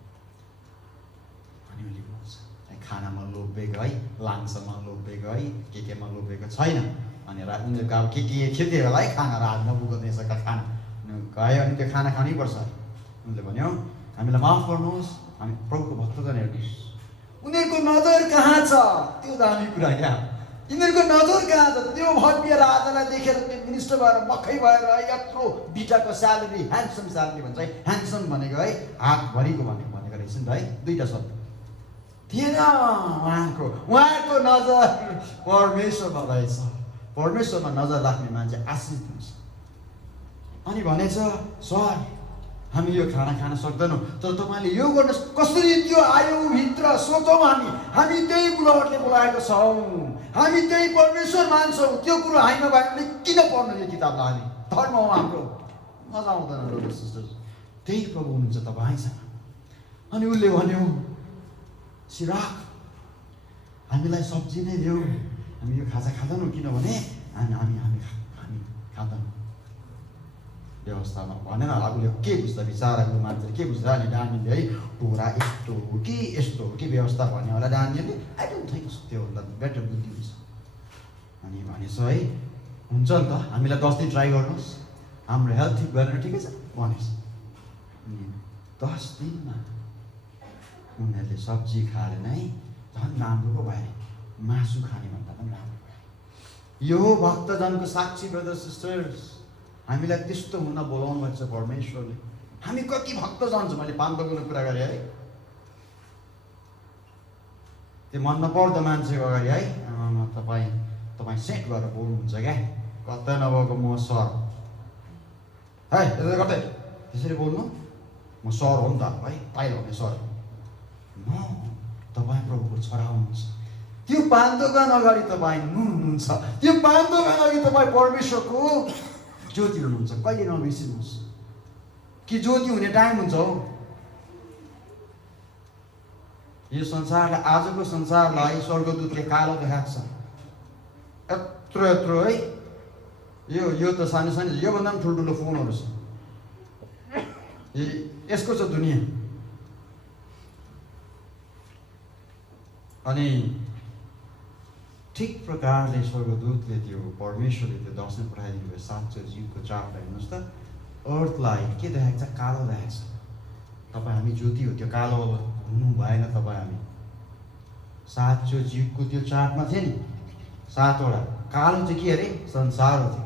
अनि उसले भन्छ खानामा लोभेको है, लाङ्सामा लोभेको है, केमा लोभेको छैन। अनि उनीहरूको अब के थियो त्यो बेला है, खाना राज नबुकनेसका खाना गयो। अनि त्यो खाना खानैपर्छ। उनले भन्यो हामीलाई माफ गर्नुहोस्, हामी प्रभुको भक्तजन हेर्नुहोस्, उनीहरूको नजर कहाँ छ? त्यो दामी कुरा क्या। यिनीहरूको नजर कहाँ छ? त्यो भव्य राजालाई देखेर त्यो मिनिस्टर भएर मखै भएर यत्रो बिटाको स्यालेरी, ह्यान्डसम स्यालेरी भन्छ है, ह्यान्डसम भनेको है हातभरिको भनेको रहेछ नि त है, दुईवटा शब्द थिएन। उहाँको नजर परमेश्वरमा रहेछ। परमेश्वरमा नजर राख्ने मान्छे आश्रित हुन्छ। अनि भनेछ सर हामी यो खाना खान सक्दैनौँ, तर तपाईँले यो गर्नुहोस्। कसरी त्यो आयो भित्र सोचौँ, हामी त्यही बुढाहरूले बोलाएको छौँ, हामी त्यही परमेश्वर मान्छौँ। त्यो कुरो हामीमा भयो भने किन पढ्नु यो किताबलाई? हामी धर्म हो हाम्रो। मजा आउँदैन ब्रदर्स सिस्टर्स, त्यही प्रभु हुनुहुन्छ तपाईँसँग। अनि उसले भन्यो सिराक हामीलाई सब्जी नै देऊ, हामी यो खाजा खाँदैनौँ किनभने हामी खाँदैनौँ व्यवस्थामा भनेन। अब उसले के बुझ्दा बिचाराको मान्छेले के बुझ्दा? अनि दानियलले है पुरा यस्तो हो कि यस्तो हो कि व्यवस्था भन्यो होला दानियलले। आई डोन्ट थिङ्क त्योभन्दा बेटर बुद्धि हुन्छ। अनि भनेछ है हुन्छ नि त, हामीलाई 10 दिन ट्राई गर्नुहोस्, हाम्रो हेल्थ ठिक गरेर ठिकै छ भनेछ। अनि 10 दिनमा उनीहरूले सब्जी खाएर नै झन् राम्रो पो भयो, मासु खाने भन्दा पनि राम्रो भयो। यो भक्तजनको साक्षी ब्रदर्स सिस्टर्स, हामीलाई त्यस्तो हुन बोलाउनु भएको छ परमेश्वरले। हामी कति भक्त जान्छौँ? मैले पाण्डवको कुरा गरेँ है, त्यो मन नपर्दो मान्छेको अगाडि है तपाईँ सेट गरेर बोल्नुहुन्छ क्या। कतै नभएको म सर है कतै त्यसरी बोल्नु, म सर हो नि त है, पाइल भने सर न, तपाईँ प्रभुको छोरा हुनुहुन्छ। त्यो पाण्डवगण अगाडि तपाईँ नुन हुनुहुन्छ, त्यो पाण्डवगण अगाडि तपाईँ परमेश्वरको ज्योति हुनुहुन्छ। कहिले नबिर्सिनुहोस् कि ज्योति हुने टाइम हुन्छ हो। यो संसारलाई, आजको संसारलाई स्वर्गदूतले कालो देखाएको छ, यत्रो यत्रो है। यो त सानो सानो, योभन्दा पनि ठुल्ठुलो फोनहरू छ, यसको छ दुनियाँ। अनि ठिक प्रकारले स्वर्गदूतले त्यो परमेश्वरले त्यो दर्शन पठाइदिनु भयो। 7 जीवको चापलाई हेर्नुहोस् त, अर्थलाई के देखाएको छ? कालो देखाएको छ। तपाईँ हामी ज्योति हो, त्यो कालो हुनु भएन तपाईँ हामी। 7 जीवको त्यो चापमा थियो नि 7 वटा, कालो चाहिँ के अरे? संसार हो। त्यो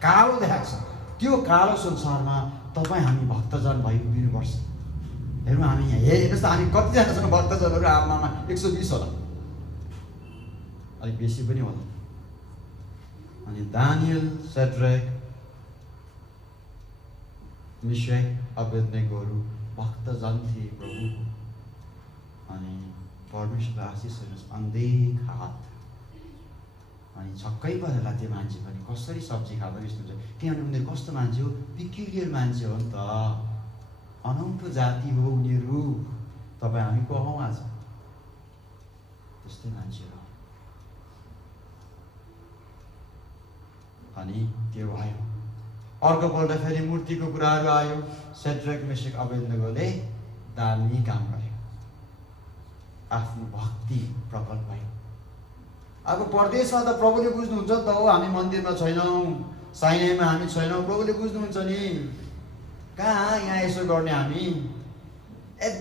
कालो देखाएको छ। त्यो कालो संसारमा तपाईँ हामी भक्तजन भइ उभिनुपर्छ। हेरौँ हामी यहाँ हेर्नुहोस् त हामी कतिजना छौँ भक्तजनहरू, आमामा 120 होला, अलिक बेसी पनि होला। अनि दानियल, सेड्रेक, मिशेक, अबेदनेगोहरू भक्तजन थिए प्रभुको। अनि परमेश्वरको आशिष हेर्नुहोस्, अनदेखा हात। अनि छक्कै परेला त्यो मान्छे पनि, कसरी सब्जी खाँदो यस्तो हुन्छ। किनभने उनीहरू कस्तो मान्छे हो, पिक्युलियर मान्छे हो नि त, अनौठो जाति हो उनीहरू। तपाईँ हामी को हौँ आज त्यस्तै मान्छे हो। अनि त्यो भयो। अर्कोपल्ट फेरि मूर्तिको कुराहरू आयो। सेड्रेक, मेशक, अबेदनेगोले दामी काम गर्यो, आफ्नो भक्ति प्रकट भयो। अब परदेशमा त प्रभुले बुझ्नुहुन्छ नि त हो, हामी मन्दिरमा छैनौँ, साइनाईमा हामी छैनौँ, प्रभुले बुझ्नुहुन्छ नि। कहाँ यहाँ यसो गर्ने हामी,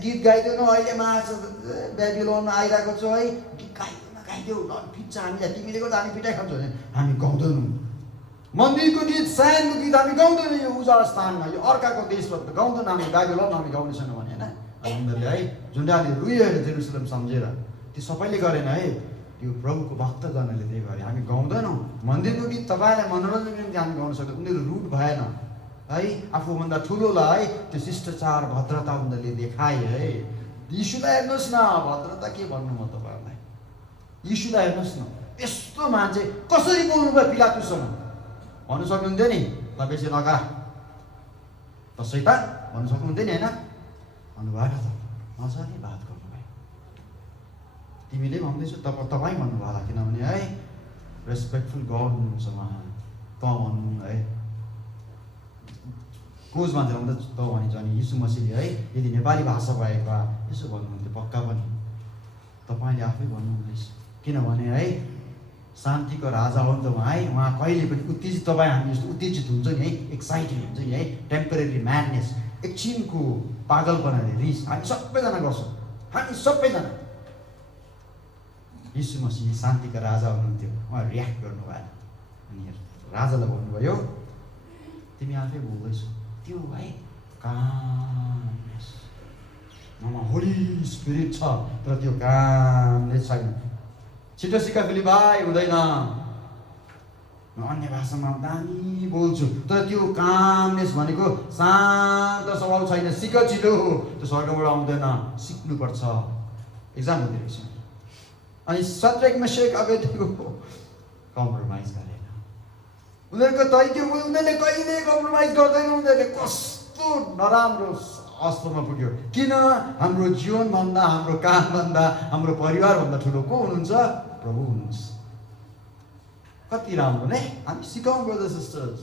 गीत गाइदेऊ अहिले बेबिलोनमा आइरहेको छ है, गीत गाइदेऊ पिट्छ हामीलाई, तिमीले गर्दा हामी पिटाइ खान्छौँ भने हामी गाउँदैनौँ। मन्दिरको गीत, सानो गीत हामी गाउँदैनौँ, यो उजाड स्थानमा, यो अर्काको देशमा त गाउँदैनौँ हामी, बेबिलोनमा हामी गाउने छैनौँ भने होइन। उनीहरूले है जुन अहिले रुयो अरे जेरुसलेम सम्झेर, त्यो सबैले गरेन है, त्यो प्रभुको भक्तजनले त्यही गरे। हामी गाउँदैनौँ मन्दिरको गीत, तपाईँलाई मनोरञ्जनको निम्ति हामी गाउन सक्छौँ। उनीहरू रुट भएन है, आफूभन्दा ठुलोलाई त्यो शिष्टाचार भद्रता उनीहरूले देखाए है। यीशुलाई हेर्नुहोस् न, भद्रता के भन्नु म तपाईँहरूलाई, यीशुलाई हेर्नुहोस् न, त्यस्तो मान्छे कसरी बोल्नु भयो पिलातुसँग, भन्नु सक्नुहुन्थ्यो नि, ल बेसी लगा त शैतान भन्नु सक्नुहुन्थ्यो नि होइन, भन्नु भएन त, मजाले बात गर्नुभयो। तिमीले भन्दैछु, तपाईँ भन्नुभयो होला, किनभने है रेस्पेक्टफुल गड हुनुहुन्छ उहाँ, त भन्नु है, कोच मान्छे भन्दा त भनिन्छ। अनि यीशु मसीहले है यदि नेपाली भाषा भएको भए यसो भन्नुहुन्थ्यो पक्का पनि, तपाईँले आफै भन्नुहुँदैछ। किनभने है शान्तिको राजा हो नि त उहाँ है, उहाँ कहिले पनि उत्तेजित, तपाईँ हामी जस्तो उत्तेजित हुन्छ नि है, एक्साइटेड हुन्छ नि है, टेम्परेरी म्याडनेस, एकछिनको पागलपनाले रिस हामी सबैजना गर्छौँ, हामी सबैजना। यीशु मसीह शान्तिका राजा हुनुहुन्थ्यो, उहाँ रियाक्ट गर्नु भएन। अनि राजालाई भन्नुभयो, तिमी आफै बोल्दैछौ, त्यो है कामनेस, ममा होली स्पिरिट छ तर त्यो कामनेस छैन। छिटो सिका फिलिपाई, हुँदैन। म अन्य भाषामा दामी बोल्छु तर त्यो कामनेस भनेको शान्त स्वभाव छैन, सिक छिटो, त्यो स्वर्गबाट आउँदैन, सिक्नुपर्छ। एक्जाम हुँदो रहेछ। अनि सेड्रेक, मेशक, अबेदनेगो कम्प्रोमाइज गरेन। उनीहरूको तरिका, उनीहरूले कहिले कम्प्रोमाइज गर्दैन। उनीहरूले कस्तो नराम्रो अवस्थामा पुग्यो। किन? हाम्रो जीवनभन्दा, हाम्रो कामभन्दा, हाम्रो परिवारभन्दा ठुलो को हुनुहुन्छ? प्रभु हुनुहुन्छ। कति राम्रो नै हामी सिकाउँ ब्रदर्स सिस्टर्स,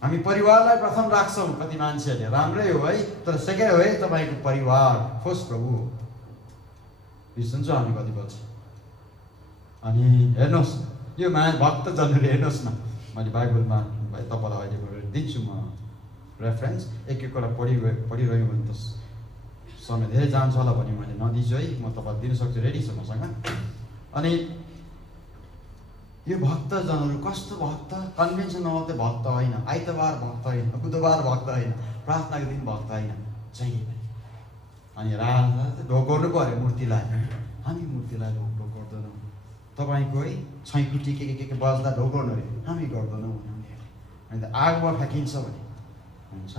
हामी परिवारलाई प्रथम राख्छौँ। कति मान्छेहरूले राम्रै हो है, तर सेकेन्ड हो है तपाईँको परिवार, फर्स्ट प्रभु हो। बिर्सन्छ हामी कति बल्छ। अनि हेर्नुहोस् यो भक्तजनहरू हेर्नुहोस् न, मैले बाइबलमा तपाईँलाई अहिले दिन्छु म रेफरेन्स, एक एकवटा पढिरह्यो भने त समय धेरै जान्छ होला भने मैले नदिन्छु है, म तपाईँलाई दिन सक्छु, रेडी छ मसँग। अनि यो भक्तजनहरू कस्तो भक्त, कन्भेन्सन नआउँदै भक्त होइन, आइतबार भक्त होइन, बुधबार भक्त होइन, प्रार्थनाको दिन भक्त होइन, जहिले पनि। अनि राजा ढोकाउनु पऱ्यो मूर्तिलाई, हामी मूर्तिलाई ढोक गर्दैनौँ। तपाईँको है छैकुटी के बज्दा ढोकाउनु अरे, हामी गर्दैनौँ। अनि त आगोमा फ्याँकिन्छ भने हुन्छ।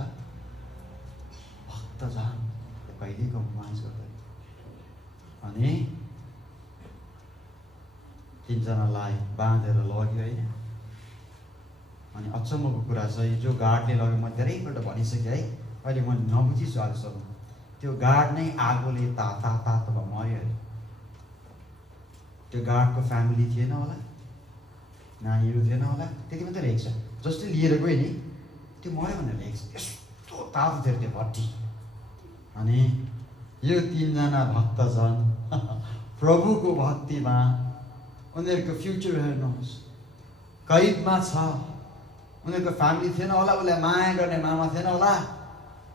भक्तजन कहिल्यै कम्प्रोमाइज गर्दैन। अनि तिनजनालाई बाँधेर लग्यो होइन। अनि अचम्मको कुरा चाहिँ जो गार्डले लग्यो, म धेरैपल्ट भनिसकेँ है, अहिले म नबुझिछु आजसम्म, त्यो गार्ड नै आगोले तातो मर्यो अरे। त्यो गार्डको फ्यामिली थिएन होला, नानीहरू थिएन होला, त्यति मात्रै लेख्छ। जसले लिएर गयो नि त्यो मर्यो भनेर लेख्छ, यस्तो तातो थियो त्यो भट्टी। अनि यो तिनजना भक्तजन प्रभुको भक्तिमा, उनीहरूको फ्युचर हेर्नुहोस्, कैदमा छ। उनीहरूको फ्यामिली थिएन होला, उसलाई माया गर्ने मामा थिएन होला।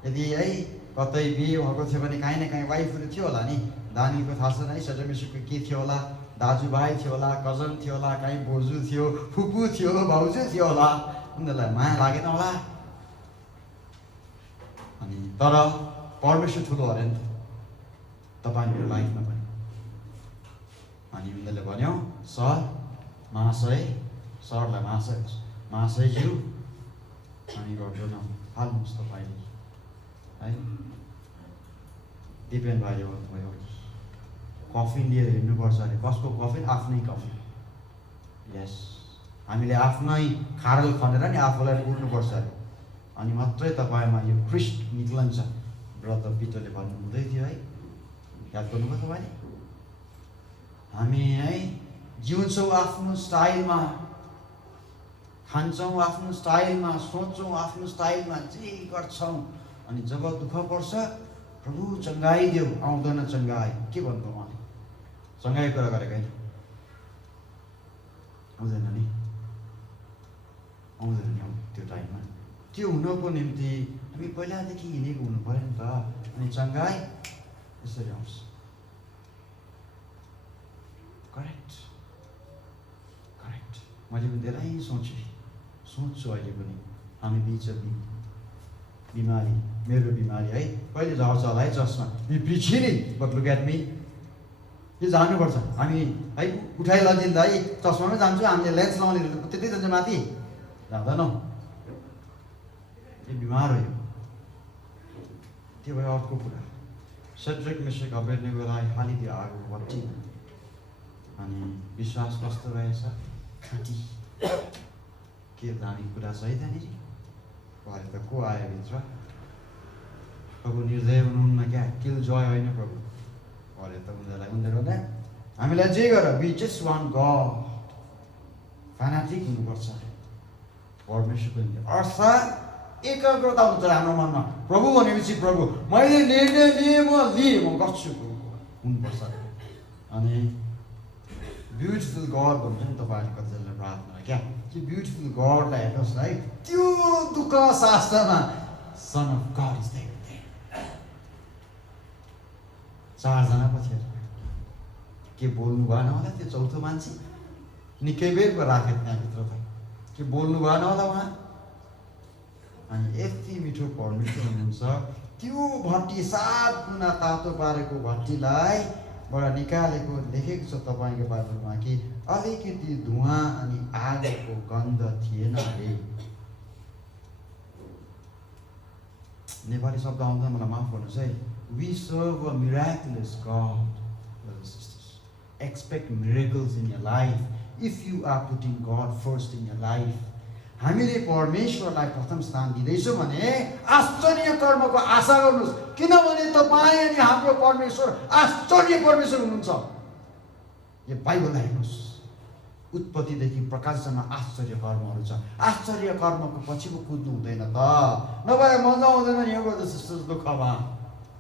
यदि है कतै बिहे भएको थियो भने काहीँ न काहीँ वाइफहरू थियो होला नि। दानियलको थाहा छैन है, सेड्रेक मेशकको के थियो होला, दाजुभाइ थियो होला, कजन थियो होला, काहीँ बोजू थियो, फुपू थियो, भाउजू थियो होला। उनीहरूलाई माया लागेन होला। अनि तर परमेश्वर ठुलो अरे नि त तपाईँको लाइफमा पनि। अनि उनीहरूले भन्यो सर महाशय, सरलाई महाशयज्यू हामी गर्छौँ न, हाल्नुहोस् तपाईँले है। दिपेन भाइले भन्नुभयो कफिन लिएर हिँड्नुपर्छ अरे। कसको कफिन? आफ्नै कफिन। यस, हामीले आफ्नै खाडल खनेर नि आफूलाई पुर्नुपर्छ अरे, अनि मात्रै तपाईँमा यो ख्रिस्ट निक्लन्छ। ब्रदर पिटरले भन्नुहुँदै थियो है, याद गर्नुभयो तपाईँले? हामी है जिउँछौँ आफ्नो स्टाइलमा, खान्छौँ आफ्नो स्टाइलमा, सोच्छौँ आफ्नो स्टाइलमा, जे गर्छौँ। अनि जब दुःख पर्छ प्रभु चङ्गाई देऊ, आउँदैन चङ्गाई। के भन्नु उहाँले? चङ्गाई कुरा गरेको होइन, आउँदैन नि, आउँदैन नि त्यो टाइममा। त्यो हुनको निम्ति हामी पहिलादेखि हिँडेको हुनु पऱ्यो नि त। अनि चङ्गाई यसरी आउँछ। Correct correct. मैले पनि धेरै सोच्छु अहिले पनि। हामी बिच बिमारी, मेरो बिमारी है, कहिले झर्छ होला है चस्मा। यी पिछिनी बट लुक एट मी, यो जानुपर्छ हामी है। उठाइ लगिँदा है चस्मामै जान्छु, हामीले लेन्स लगाउने त्यति जान्छ, माथि जाँदैनौँ। यो बिमार हो। त्यो भयो अर्को कुरा। सेड्रिक मेशक अबेदनेगोलाई हालिदियो आगो भट्टीमा। अनि विश्वास कस्तो रहेछ? खाँटी। के जाने कुरा छ है त्यहाँनिर? भरे त को आयो भित्र? प्रभु निर्दय हुनुहुन्न क्या, किल जोय होइन प्रभु। भरे त उनीहरू नै हामीलाई जे गर, वी जस्ट वान्ट गड। फ्यानाटिक हुनुपर्छ परमेश्वरको निम्ति। अर्थात् एकाग्रता हुन्छ हाम्रो मनमा। प्रभु भनेपछि प्रभु, मैले निर्णय लिएँ, म गर्छु हुनुपर्छ। अनि ब्युटिफुल गड भन्छ नि तपाईँहरूले कतिजनाले प्रार्थना क्या, कि ब्युटिफुल गडलाई हेर्नुहोस् है, त्यो दुःख शास्त्रमा son of God is there. 4 जना पो थियो। के बोल्नु भएन होला त्यो चौथो मान्छे? निकै बेर पो राखे त्यहाँभित्र त, के बोल्नु भएन होला उहाँ? अनि यति मिठो परमेश्वर हुनुहुन्छ। त्यो भट्टी 7 गुणा तातो पारेको भट्टीलाई बाट निकालेको लेखेको छ तपाईँको बाइबलमा कि अलिकति धुवाँ अनि आगोको गन्ध थिएन अरे। नेपाली शब्द आउँदैन मलाई, माफ गर्नुहोस् है। We serve a miraculous God, brothers and sisters. Expect miracles in your life if you are putting God first in your life. हामीले परमेश्वरलाई प्रथम स्थान दिँदैछौँ भने आश्चर्य कर्मको आशा गर्नुहोस्, किनभने तपाईँ अनि हाम्रो परमेश्वर आश्चर्य परमेश्वर हुनुहुन्छ। यो बाइबललाई हेर्नुहोस्, उत्पत्तिदेखि प्रकाशसम्म आश्चर्य कर्महरू छ। आश्चर्य कर्मको पछि पो कुद्नु हुँदैन त, नभए मजा आउँदैन नि। यो गर्दा सिस्टर दुःखमा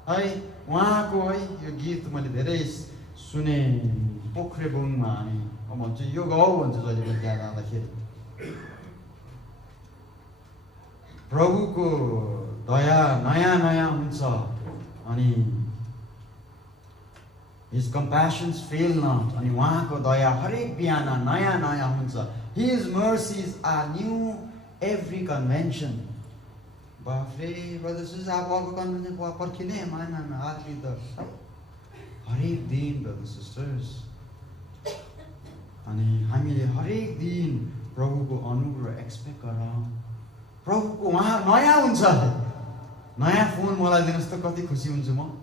है उहाँको है यो गीत मैले धेरै सुने पोखरेबुङमा। अनि म भन्छु यो गाउँ भन्छु जहिले पनि त्यहाँ जाँदाखेरि। प्रभुको दया नयाँ नयाँ हुन्छ अनि His compassions fail not। अनि उहाँको दया हरेक बिहान नयाँ नयाँ हुन्छ। His mercies are new every convention। बाफ्रे ब्रदर्स, अब अर्को कन्भेन्सन पर्खिने माना आदमी त हरेक दिन ब्रदर्स सिस्टर्स। अनि हामीले हरेक दिन प्रभुको अनुग्रह एक्सपेक्ट गरौँ। प्रभुको उहाँ नयाँ हुन्छ। नयाँ फोन मलाई दिनुहोस् त कति खुसी हुन्छु म।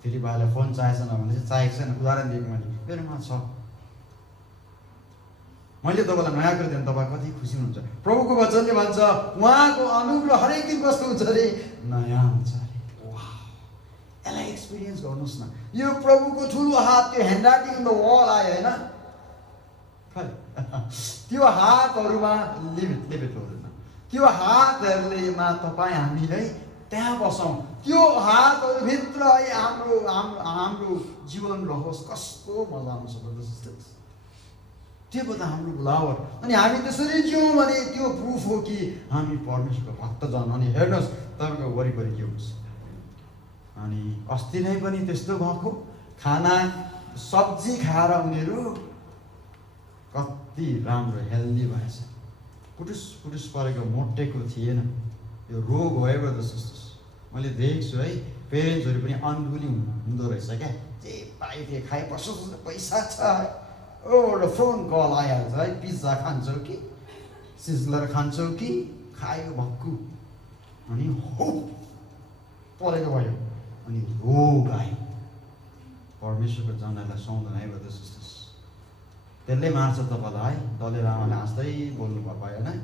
फेरि भाइलाई फोन चाहिएछ भने चाहिँ चाहिएको छैन, उदाहरण दिएको मैले, मेरोमा छ, मैले तपाईँलाई नयाँ गरिदिएँ, तपाईँ कति खुसी हुनुहुन्छ। प्रभुको वचनले भन्छ उहाँको अनुग्रह हरेक दिन कस्तो हुन्छ अरे? नयाँ हुन्छ अरे। यसलाई एक्सपिरियन्स गर्नुहोस् न। यो प्रभुको ठुलो हात, त्यो handwriting in the wall आयो होइन? त्यो हातहरूमा लिमिट हुँदैन। त्यो हातहरूलेमा तपाईँ हामी है त्यहाँ बसौँ। त्यो हातहरूभित्र है हाम्रो जीवन रहोस्। कस्तो मजा आउँछ ब्रदर्स। त्यो पो त हाम्रो बुलावट। अनि हामी त्यसरी जिउँ भने त्यो प्रुफ हो कि हामी परमेश्वरको भक्तजन। अनि हेर्नुहोस् तपाईँको वरिपरि के हुन्छ। अनि अस्ति नै पनि त्यस्तो भएको, खाना सब्जी खाएर उनीहरू कति राम्रो हेल्दी भएछ। पुटुस परेको मोटेको थिएन, यो रोग भयो ब्रदर्स सिस्टर्स। मैले देख्छु है, पेरेन्ट्सहरू पनि अनरुली हुँदो रहेछ क्या। जे पाए थिए खाएपछि पैसा छ एउटा फोन कल आइहाल्छ है, पिज्जा खान्छौ कि सिजलर खान्छौ कि खायो भक्कु, अनि हो परेको भयो, अनि रोग आयो। परमेश्वरको जनलाई सुहाउँदैन है ब्रदर्स सिस्टर्स। त्यसले मार्छ तपाईँलाई है। दले लामाले हाँस्दै बोल्नु भएको होइन है,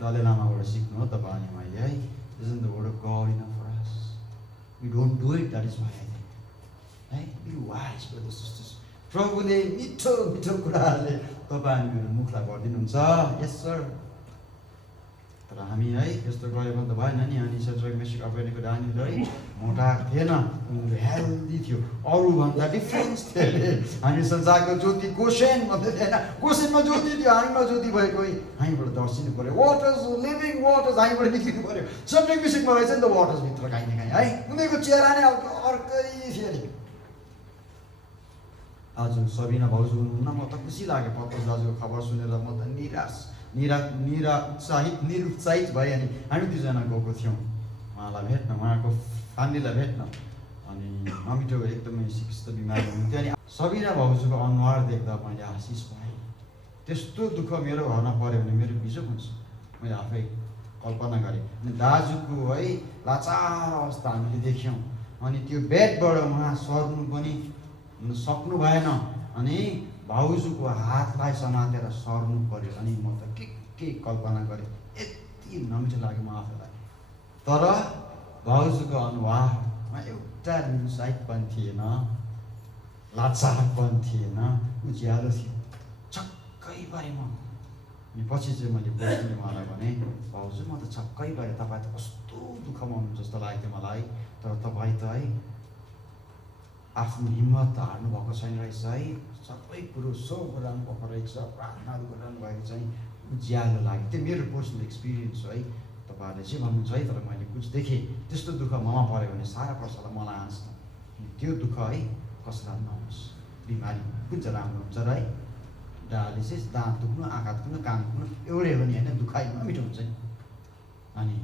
दले लामाबाट सिक्नु हो तपाईँ अनि मैले है। Isn't the word of God enough for us? We don't do it, that is why I think. है, be wise brothers and sisters. प्रभुले मिठो मिठो कुराहरूले तपाईँ अनि मेरो मुखलाई भरिदिनुहुन्छ। यस सर। तर हामी है यस्तो गऱ्यो भने त भएन नि। अनि सचोक मेसिक अपेनेको डानीहरू है मोटा थिएन, उनीहरू हेल्दी थियो, अरूभन्दा डिफ्रेन्स थियो। हामी संसारको ज्योति गोसेन भन्दै थिएन, गोसेनमा ज्योति थियो, हामीमा ज्योति भएको हामीबाट दर्शिनु पऱ्यो। वाटर्स लिभिङ वाटर्स हामीबाट निस्किनु पऱ्यो। सब्जेक्ट मिसिकमा रहेछ नि त वाटर्सभित्र काहीँ न काहीँ है। उनीहरूको चेहरा नै अर्कै थियो नि। आज सबिना भाउजू हुनुहुन्न, म त खुसी लाग्यो पत्रुस दाजुको खबर सुनेर। म त निरुत्साहित भएँ। अनि हामी दुईजना गएको थियौँ उहाँलाई भेट्न, उहाँको फ्यामिलीलाई भेट्न। अनि ममिटो एकदमै सिकिस्त बिमारी हुनुहुन्थ्यो। अनि सबिना भाउजूको अनुहार देख्दा मैले आशिष पाएँ। त्यस्तो दुःख मेरो घरमा पऱ्यो भने मेरो बिजोग हुन्छ, मैले आफै कल्पना गरेँ। अनि दाजुको है लाचार अवस्था हामीले देख्यौँ। अनि त्यो बेडबाट उहाँ सर्नु पनि सक्नु भएन। अनि भाउजूको हातलाई समातेर सर्नु पर्यो। अनि म त के कल्पना गरेँ, यति नमिठो लाग्यो म आफूलाई। तर भाउजूको अनुहारमा एउटा निरुत्साहित पनि थिएन, लाचार पनि थिएन, उज्यालो थियो। छक्कै परेँ म। अनि पछि चाहिँ मैले बोल्ने उहाँलाई भने, भाउजू म त छक्कै परेँ, तपाईँ त कस्तो दुःखमा हुनुहुन्छ जस्तो लाग्थ्यो मलाई। तर तपाईँ त है आफ्नो हिम्मत हार्नु भएको छैन रहेछ है, सबै कुरो सो गरिरहनु भएको रहेछ, प्रार्थनाहरू गरिरहनु भएको चाहिँ उज्यालो लाग्यो। त्यो मेरो पर्सनल एक्सपिरियन्स हो है। तपाईँहरूले चाहिँ भन्नुहुन्छ है, तर मैले कुछ देखेँ। त्यस्तो दुःख ममा पऱ्यो भने सारा पर्छ मलाई हाँस्नु। त्यो दुःख है कसैलाई नहोस्। बिमारी कुन चाहिँ राम्रो हुन्छ र है, डायलिसिस, दाँत दुख्नु, आँखा दुख्नु, कान दुख्नु एउटै हो नि होइन, दुखाइ नमिठो हुन्छ नि। अनि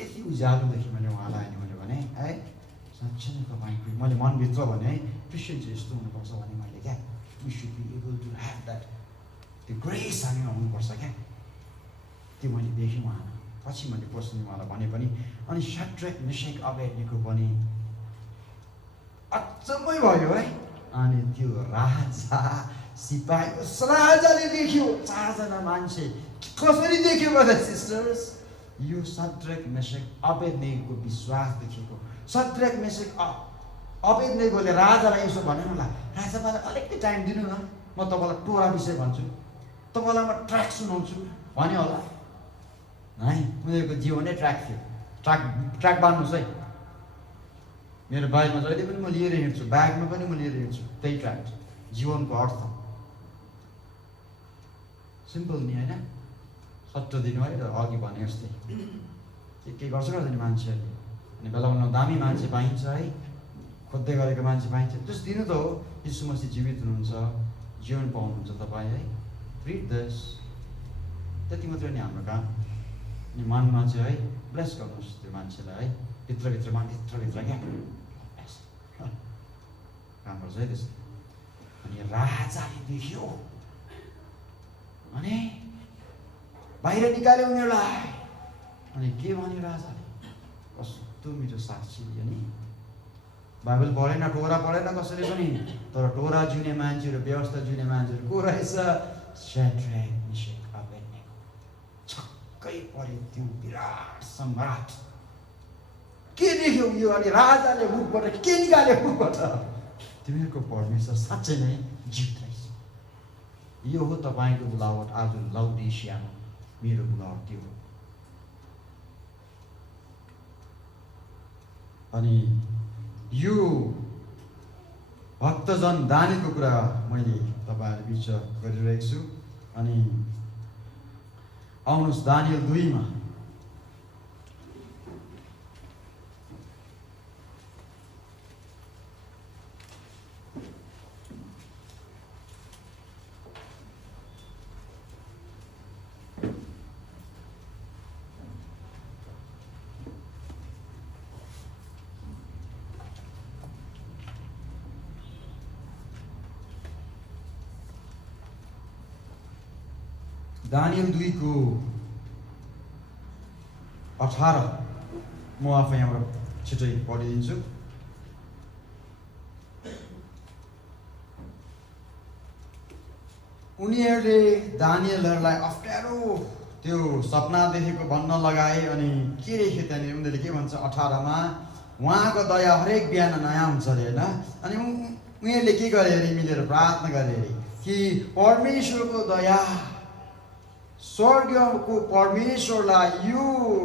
यति उज्यालोदेखि मैले उहाँलाई मैले भने है, साँच्चै नै तपाईँको मैले मनभित्र भने है, क्रिस्चियन चाहिँ यस्तो हुनुपर्छ भने मैले क्या, we should be able to have that, त्यो ग्रेस हामीमा हुनुपर्छ क्या। त्यो मैले देखेँ उहाँमा। पछि मैले पर्सनली उहाँलाई भने पनि। अनि सड्रेक मेशक अबेदnego पनि अचम्मै भयो है। अनि त्यो राजा सिपाही राजाले देख्यो, चारजना मान्छे कसरी देख्यो ब्रदर सिस्टर्स, यो सड्रेक मेशक अबेदनेगोको विश्वास देखेको। सड्रेक मेशक अबेदनेगोले राजालाई यसो भन्यो होला, राजा मलाई अलिकति टाइम दिनु न, म तपाईँलाई टोरा विषय भन्छु, तपाईँलाई म ट्र्याक सुनाउँछु भन्यो होला है। उनीहरूको जीवनै ट्र्याक थियो। ट्र्याक बान्नुहोस् है, मेरो बाइकमा जहिले पनि म लिएर हिँड्छु, ब्यागमा पनि म लिएर हिँड्छु, त्यही ट्र्याक जीवनको अर्थ। सिम्पल नि होइन, सट्ट दिनु है, र अघि भने जस्तै के गर्छ गर्छ नि मान्छेहरूले। अनि बेला बेलामा दामी मान्छे पाइन्छ है, खोज्दै गरेको मान्छे पाइन्छ, जस दिनु त हो। यीशु मसीह जीवित हुनुहुन्छ, जीवन पाउनुहुन्छ तपाईँ है। रिड दस, त्यति मात्रै नि हाम्रो काम। अनि मनमा चाहिँ है ब्लेस गर्नुहोस् त्यो मान्छेलाई है, भित्रभित्रमा भित्रभित्र क्या काम गर्छ है त्यस्तो। अनि राजाले देख्यो, अनि बाहिर निकाल्यो उनीहरूलाई। अनि के भन्यो राजाले, कस्तो मिठो साक्षी दियो नि। बाइबल पढेन, टोरा पढेन कसैले पनि, तर टोरा जुने मान्छेहरू, व्यवस्था जुने मान्छेहरू को रहेछ, सड्रेक मेशक अबेदनेगो। छक्कै पऱ्यो त्यो विराट सम्राट। के देख्यो यो? अनि राजाले मुखबाट के निकाल्यो मुखबाट, तिमीहरूको परमेश्वर साँच्चै नै जीवित रहेछ। यो हो तपाईँको बुलावट आज लाउडिसियामा, मेरो बुलावट त्यो हो। अनि यो भक्तजन दानियलको कुरा मैले तपाईँहरू बिच गरिरहेको छु। अनि आउनुहोस् दानियल 2 मा। दानियल 2 को 18 म आफै यहाँबाट छिटै पढिदिन्छु। उनीहरूले दानियलहरूलाई अप्ठ्यारो त्यो सपना देखेको भन्न लगाए। अनि के लेख्यो त्यहाँनिर उनीहरूले के भन्छ 18 मा, उहाँको दया हरेक बिहान नयाँ हुन्छ अरे होइन। अनि उनीहरूले के गरे अरे, मिलेर प्रार्थना गरे अरे कि परमेश्वरको दया, स्वर्गको परमेश्वरलाई यो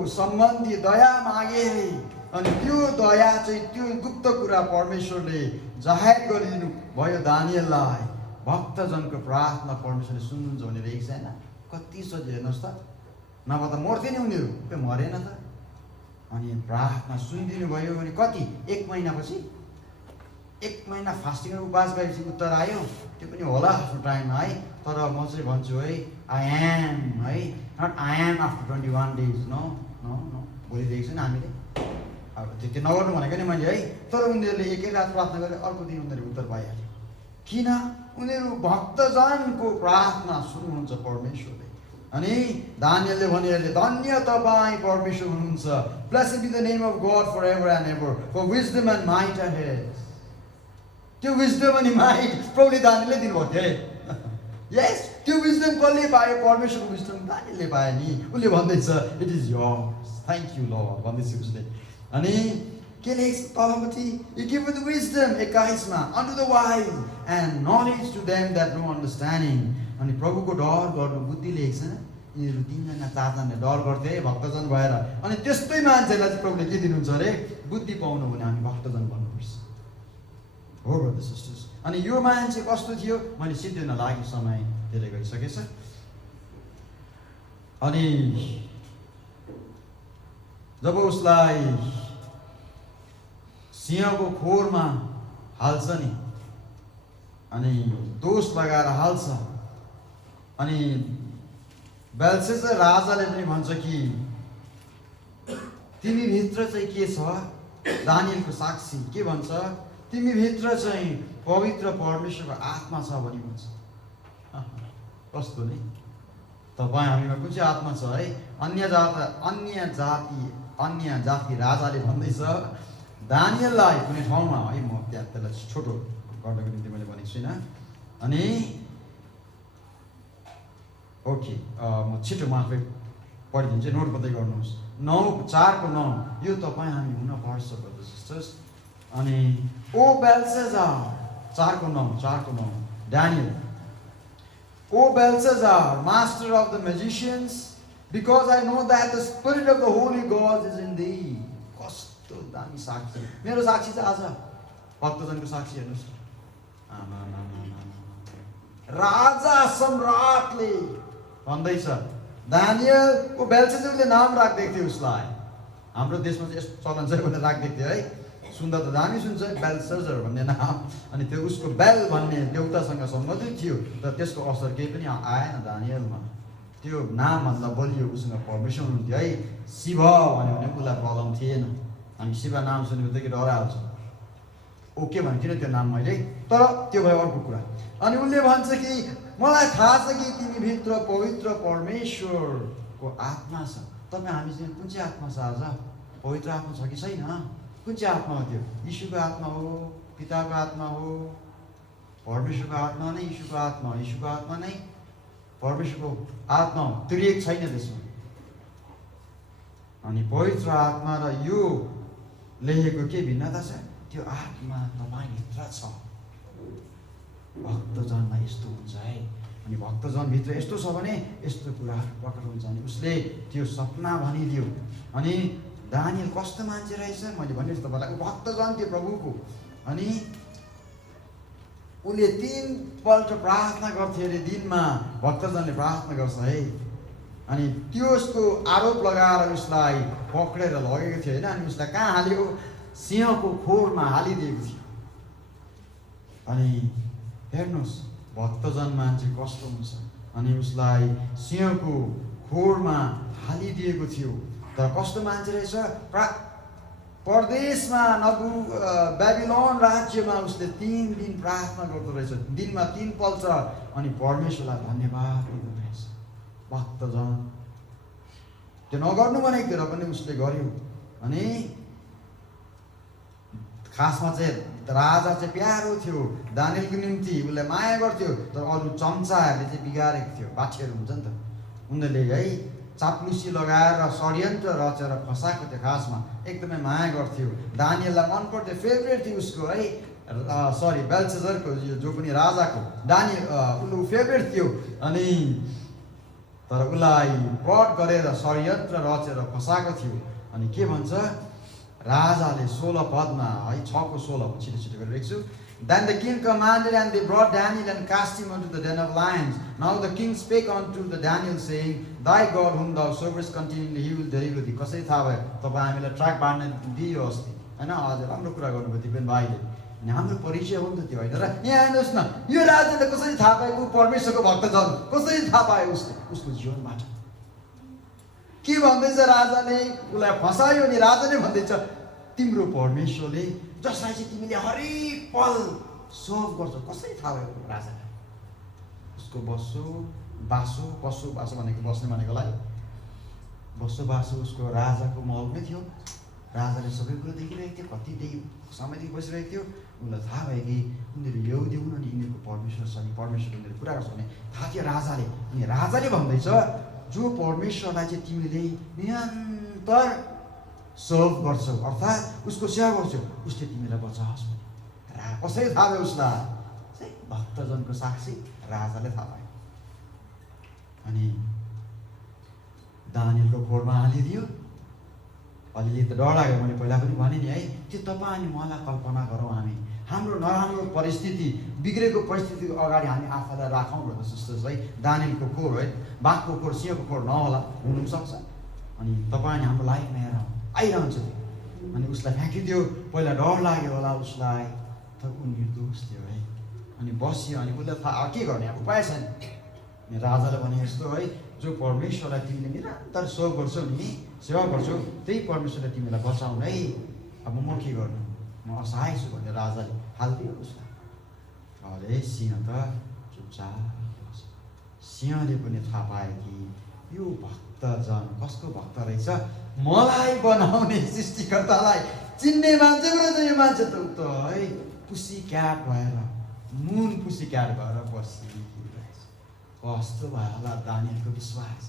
सम्बन्धी दया मागे अरे। अनि त्यो दया चाहिँ त्यो गुप्त कुरा परमेश्वरले जाहेर गरिदिनु भयो दानियललाई। भक्तजनको प्रार्थना परमेश्वरले सुन्नुहुन्छ भने रहेको छैन। कति सजिलो हेर्नुहोस् त, नभए त मर्थे नि उनीहरू, के मरेन त। अनि प्रार्थना सुनिदिनु भयो। अनि कति 1 महिनापछि, 1 महिना फास्टिङ र उपवास गरेपछि उत्तर आयो। त्यो पनि होला आफ्नो टाइममा है। तर म चाहिँ भन्छु है, आई एम है, not I am after 21 days. No no no, भोलिदेखि छैन हामीले अब त्यो नगर्नु भनेको नि मैले है। तर उनीहरूले एकै रात प्रार्थना गरे, अर्को दिन उनीहरूले उत्तर पाइहाल्यो। किन? उनीहरू भक्तजनको प्रार्थना सुन्नुहुन्छ परमेश्वरले। अनि दानियलले भनेर धन्य तपाईँ परमेश्वर हुनुहुन्छ, blessed be the name of God forever and ever, for wisdom and might ahead. त्यो विजडम अनि माइट प्रभुले दानियलले दिनुभएको थियो। यस, त्यो विजडम कसले पायो? परमेश्वरको विजडम दानियलले पायो नि। उसले भन्दैछ it is yours, thank you lord भन्दैछ उसले। अनि के लेख्छ तलपट्टि, यु गिभ द विजडम 21 मा, unto the wise and knowledge to them that know understanding. अनि प्रभुको डर गर्नु बुद्धि लेख्छ न। यिनीहरू 3 जना 4 जनाले डर गर्थे भक्तजन भएर। अनि त्यस्तै मान्छेलाई चाहिँ प्रभुले के दिनुहुन्छ अरे? बुद्धि पाउनु भने हामी भक्तजन बन्नुपर्छ। हो ब्रदर्स सिस्टर्स। अनि यो मान्छे कस्तो थियो मैले सिद्धिन लागि, समय धेरै गइसकेछ। अनि जब उसलाई सिंहको खोरमा हाल्छ नि, अनि दोष लगाएर हाल्छ। अनि बेल्सेसर राजाले पनि भन्छ कि तिमी भित्र चाहिँ के छ? दानियलको साक्षी के भन्छ? तिमी भित्र चाहिँ पवित्र परमेश्वरको आत्मा छ भनी भन्छ। कस्तो नि, तपाईँ हामीमा कुन चाहिँ आत्मा छ है? अन्य जाति राजाले भन्दैछ दानियललाई कुनै ठाउँमा है, म त्यसलाई छोटो गर्नको निम्ति मैले भनेको छुइनँ। अनि ओके, म छिटो आफै पढिदिन्छु, नोट गर्दै गर्नुहोस्। 4 को 9 यो तपाईँ हामी हुन पर्छ ब्रदर्स सिस्टर्स। अनि ओ बेल्सेजार, 4 को 9 Daniel, O Belshazzar, master of the magicians, because I know that the spirit of the holy God is in thee. कस्तो दामी साक्षी, मेरो साक्षी चाहिँ आज भक्तजनको साक्षी हेर्नुहोस्। राजा सम्राटले भन्दैछ दानियल, ओ बेल्सेजरले नाम राखिदिएको थियो उसलाई। हाम्रो देशमा चाहिँ यस्तो चलन छ भनेर राखिदिएको थियो है। सुन्दा त दामी सुन्छ, बेल्सेजर भन्ने नाम। अनि त्यो उसको बेल भन्ने देउतासँग सम्बन्धित थियो, तर त्यसको असर केही पनि आएन दानियलमा। त्यो नामभन्दा बलियो उसँग परमेश्वर हुनुहुन्थ्यो है। शिव भन्यो भने उसलाई प्रब्लम थिएन। हामी शिव नाम सुन्ने बित्तिकै डराइहाल्छ। ओके भने किन त्यो नाम मैले, तर त्यो भयो अर्को कुरा। अनि उसले भन्छ कि मलाई थाहा छ कि तिमी भित्र पवित्र परमेश्वरको आत्मा छ। तपाईँ हामीसँग कुन चाहिँ आत्मा छ आज? पवित्र आत्मा छ कि छैन? कुन चाहिँ आत्मा हो त्यो? यीशुको आत्मा हो, पिताको आत्मा हो, परमेश्वरको आत्मा नै यीशुको आत्मा हो, यीशुको आत्मा नै परमेश्वरको आत्मा हो। त्रिएक छैन त्यसमा। अनि पवित्र आत्मा र यो लेखेको के भिन्नता छ? त्यो आत्मा तपाईँभित्र छ। भक्तजनमा यस्तो हुन्छ है। अनि भक्तजनभित्र यस्तो छ भने यस्तो कुराहरू प्रकट हुन्छ। अनि उसले त्यो सपना भनिदियो। अनि दानियल कस्तो मान्छे रहेछ मैले भने तपाईँलाई, भक्तजन थियो प्रभुको। अनि उसले 3 पल्ट प्रार्थना गर्थ्यो अरे दिनमा। भक्तजनले प्रार्थना गर्छ है। अनि त्यसको आरोप लगाएर उसलाई पक्रेर लगेको थियो होइन। अनि उसलाई कहाँ हाल्यो? सिंहको खोरमा हालिदिएको थियो। अनि हेर्नुहोस् भक्तजन मान्छे कस्तो हुन्छ। अनि उसलाई सिंहको खोरमा हालिदिएको थियो। तर कस्तो मान्छे रहेछ? परदेशमा बेबिलोन राज्यमा उसले 3 दिन प्रार्थना गर्दो रहेछ, दिनमा 3 पल्ट। अनि परमेश्वरलाई धन्यवाद दिँदो रहेछ। भक्तजन त्यो नगर्नु भनेको थियो र पनि उसले गर्यो। अनि खासमा चाहिँ राजा चाहिँ प्यारो थियो, दानियलको निम्ति उसले माया गर्थ्यो। तर अरू चम्चाहरूले चाहिँ बिगारेको थियो, बाछीहरू हुन्छ नि त, उनीहरूले है चाप्लुसी लगाएर षड्यन्त्र रचेर फसाएको थियो। खासमा एकदमै माया गर्थ्यो, दानियललाई मन पर्थ्यो, फेभरेट थियो उसको है, बेल्सेजरको जो पनि राजाको दानियल उसको फेभरेट थियो। अनि तर उसलाई प्लट गरेर षड्यन्त्र रचेर फसाएको थियो। अनि के भन्छ राजाले 16 पदमा है 6:16 छिटो छिटो गरेर लेख्छु। Then the king commanded, and they brought Daniel and cast him into the den of lions. Now the king spake unto the Daniel, saying, Thy God whom thou servest continually, he will deliver thee. कसरी थाहा भयो? तपाईँ हामीलाई track बाँड्न दियो अस्ति होइन, हजुर राम्रो कुरा गर्नुभयो दिपेन भाइले। अनि हाम्रो परिचय हो नि त त्यो होइन र। यहाँ हेर्नुहोस् न, यो राजाले कसरी थाहा पायो ऊ परमेश्वरको भक्तजन, कसरी थाहा पायो उसको जीवनबाट के भन्दैछ राजाले, उसलाई फसायो नि। राजाले भन्दैछ तिम्रो परमेश्वरले जसलाई चाहिँ तिमीले हरेक पल सर्भ गर्छौ, कसरी थाहा भयो राजालाई? उसको बसोबासो भनेको बस्ने भनेकोलाई बसोबासो उसको राजाको महलमै थियो। राजाले सबै कुरो देखिरहेको थियो, कति समयदेखि बसिरहेको थियो। उसलाई थाहा भयो कि उनीहरू यहुदी हुन् अनि यिनीहरूको परमेश्वर छ, अनि परमेश्वर उनीहरू कुरा गर्छ भने थाहा थियो राजाले। अनि राजाले भन्दैछ जो परमेश्वरलाई चाहिँ तिमीले निरन्तर सर्भ गर्छौ, अर्थात् उसको सेवा गर्छौ, उसले तिमीलाई बचाओस् भने। कसरी थाहा भयो उसलाई? भक्तजनको साक्षी राजाले थाहा पायो। अनि दानियलको खोरमा हालिदियो। अलिअलि त डर लाग्यो, मैले पहिला पनि भने नि है, त्यो तपाईँ अनि मलाई कल्पना गरौँ, हामी हाम्रो नराम्रो परिस्थिति, बिग्रेको परिस्थितिको अगाडि हामी आफूलाई राखौँ भन्दा जस्तो है। दानियलको खोर है, बाघको खोर, सिंहको खोर नहोला, हुनसक्छ। अनि तपाईँ अनि हाम्रो लाइफमा हेरौँ आइरहन्छ त्यो। अनि उसलाई फ्याँकिदियो, पहिला डर लाग्यो होला उसलाई, तर ऊ निर्दोष थियो है। अनि बस्यो। अनि उसले थाहा के गर्ने, अब उपाय छैन। अनि राजाले भने यस्तो है, जो परमेश्वरलाई तिमीले निरन्तर सर्भ गर्छौ नि, सेवा गर्छौ, त्यही परमेश्वरले तिमीलाई बचाउनु है। अब म के गर्नु, म असहाय छु भनेर राजाले हालिदियो उसलाई। अरे सिंह त चुपचाप बस्यो। सिंहले पनि थाहा पायो कि यो भक्तजन कसको भक्त रहेछ, मलाई बनाउने सृष्टिकर्तालाई चिन्ने मान्छे रहेछ यो मान्छे त। ऊ त है पुसी क्याट भएर, मुन पुसी क्याट भएर बसिरहेछ। कस्तो भयो होला दानियलको विश्वास।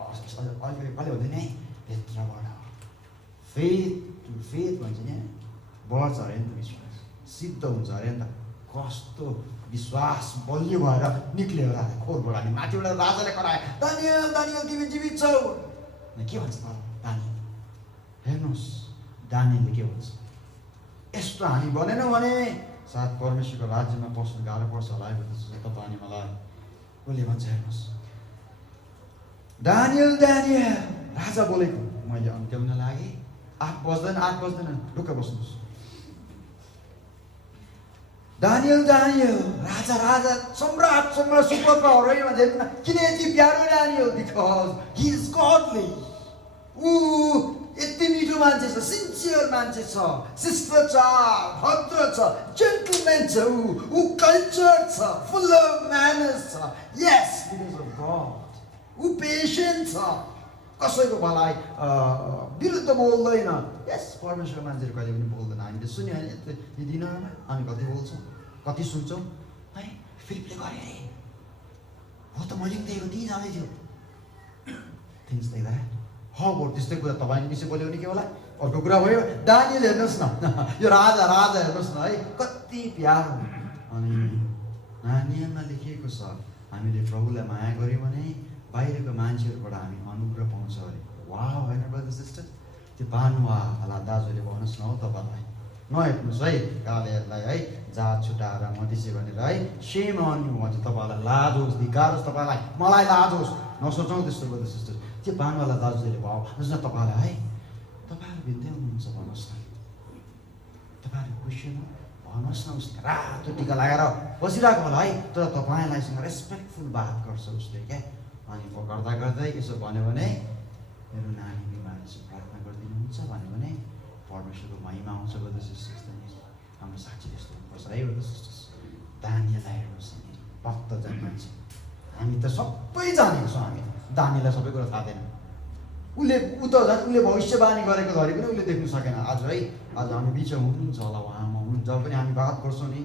अलिकति कहिले हुँदैन है, भित्रबाट फेथ भन्छ नि, बढ्छ अरे नि त विश्वास, सिद्ध हुन्छ अरे नि त। कस्तो विश्वास बलियो भएर निक्ल्यो होला खोरबाट। अनि माथिबाट राजाले करायो, दानियल दानियल तिमी जीवित छौ। के भन्छ त दानियल? हेर्नुहोस् दानियलले के भन्छ, यस्तो हामी बनेनौँ भने सायद परमेश्वरको राज्यमा पस्नु गाह्रो पर्छ होला है तपाईँ अनि मलाई। उसले भन्छ हेर्नुहोस् दानियल दानियल, राजा बोलेको मैले अन्त्याउन लागेँ। 8 बज्दैन ढुक्क बस्नुहोस्। दानियल दानियल, राजा सम्राट सुपर पावर है भन्छ। किन यति प्यारो Daniel? Because he is godly. ऊ यति मिठो मान्छे छ, सिन्सियर मान्छे छ, शिष्टाचार, भद्र छ, जेन्टलम्यान छ, ऊ कल्चर छ, फुल अफ म्यानर्स छ। यस, बिकज अफ गड। ऊ पेसेन्ट छ, कसैको भलाई विरुद्ध बोल्दैन। यस, परमेश्वर मान्छेहरू कहिले पनि बोल्दैन। हामीले सुन्यो होइन यी दिनहरूमा हामी कति बोल्छौँ, कति सुन्छौँ है। फिलिपले गरे अरे, हो त मैले त्यही हो, त्यहीँ जाँदै थियो, थिङ्स लाइक द्याट। त्यस्तै कुरा तपाईँको विषय बोल्यो भने के होला? अर्को कुरा भयो। दानियल हेर्नुहोस् न, यो राजा हेर्नुहोस् न है, कति प्यारो। अनि दानियलमा लेखिएको छ हामीले प्रभुलाई माया गऱ्यौँ भने बाहिरको मान्छेहरूबाट हामी अनुग्रह पाउँछ अरे। वाह होइन ब्रदर सिस्टर? त्यो बानुवाला दाजुले भन्नुहोस् न हौ तपाईँलाई, नहेर्नुहोस् है कालेहरूलाई है, जात छुट्याएर मधेसी भनेर है, सेम अन्यु भन्छ। तपाईँलाई लाज होस्, धिक्कार होस् तपाईँलाई, मलाई लाज होस्, नसोचौँ त्यस्तो ब्रदर सिस्टर। त्यो बानुवाला दाजुले भयो भन्नुहोस् न तपाईँलाई है, तपाईँहरू भिन्दै हुनुहुन्छ भन्नुहोस् न, तपाईँहरू क्रिस्चियन हो भन्नुहोस् न। उसले रातो टिका लगाएर बसिरहेको होला है, तर तपाईँलाईसँग रेस्पेक्टफुल बात गर्छ उसले क्या। अनि गर्दा यसो भन्यो भने मेरो नानी बिमारी छ, प्रार्थना गरिदिनुहुन्छ भन्यो भने परमेश्वरको महिमा आउँछ ब्रदर सिस्टर्स। हाम्रो साक्षी त्यस्तो हुनुपर्छ है ब्रदर सिस्टर्स। दानियललाई हेर्नुहोस्, भक्तजन मान्छे। हामी त सबै जानेको छौँ, दानिएललाई सबै कुरा थाहा थिएन। उसले भविष्यवाणी गरेको धरि पनि उसले देख्नु सकेन। आज है आज हामी बिचमा हुनुहुन्छ होला, उहाँमा हुनुहुन्छ, जब पनि हामी बात गर्छौँ नि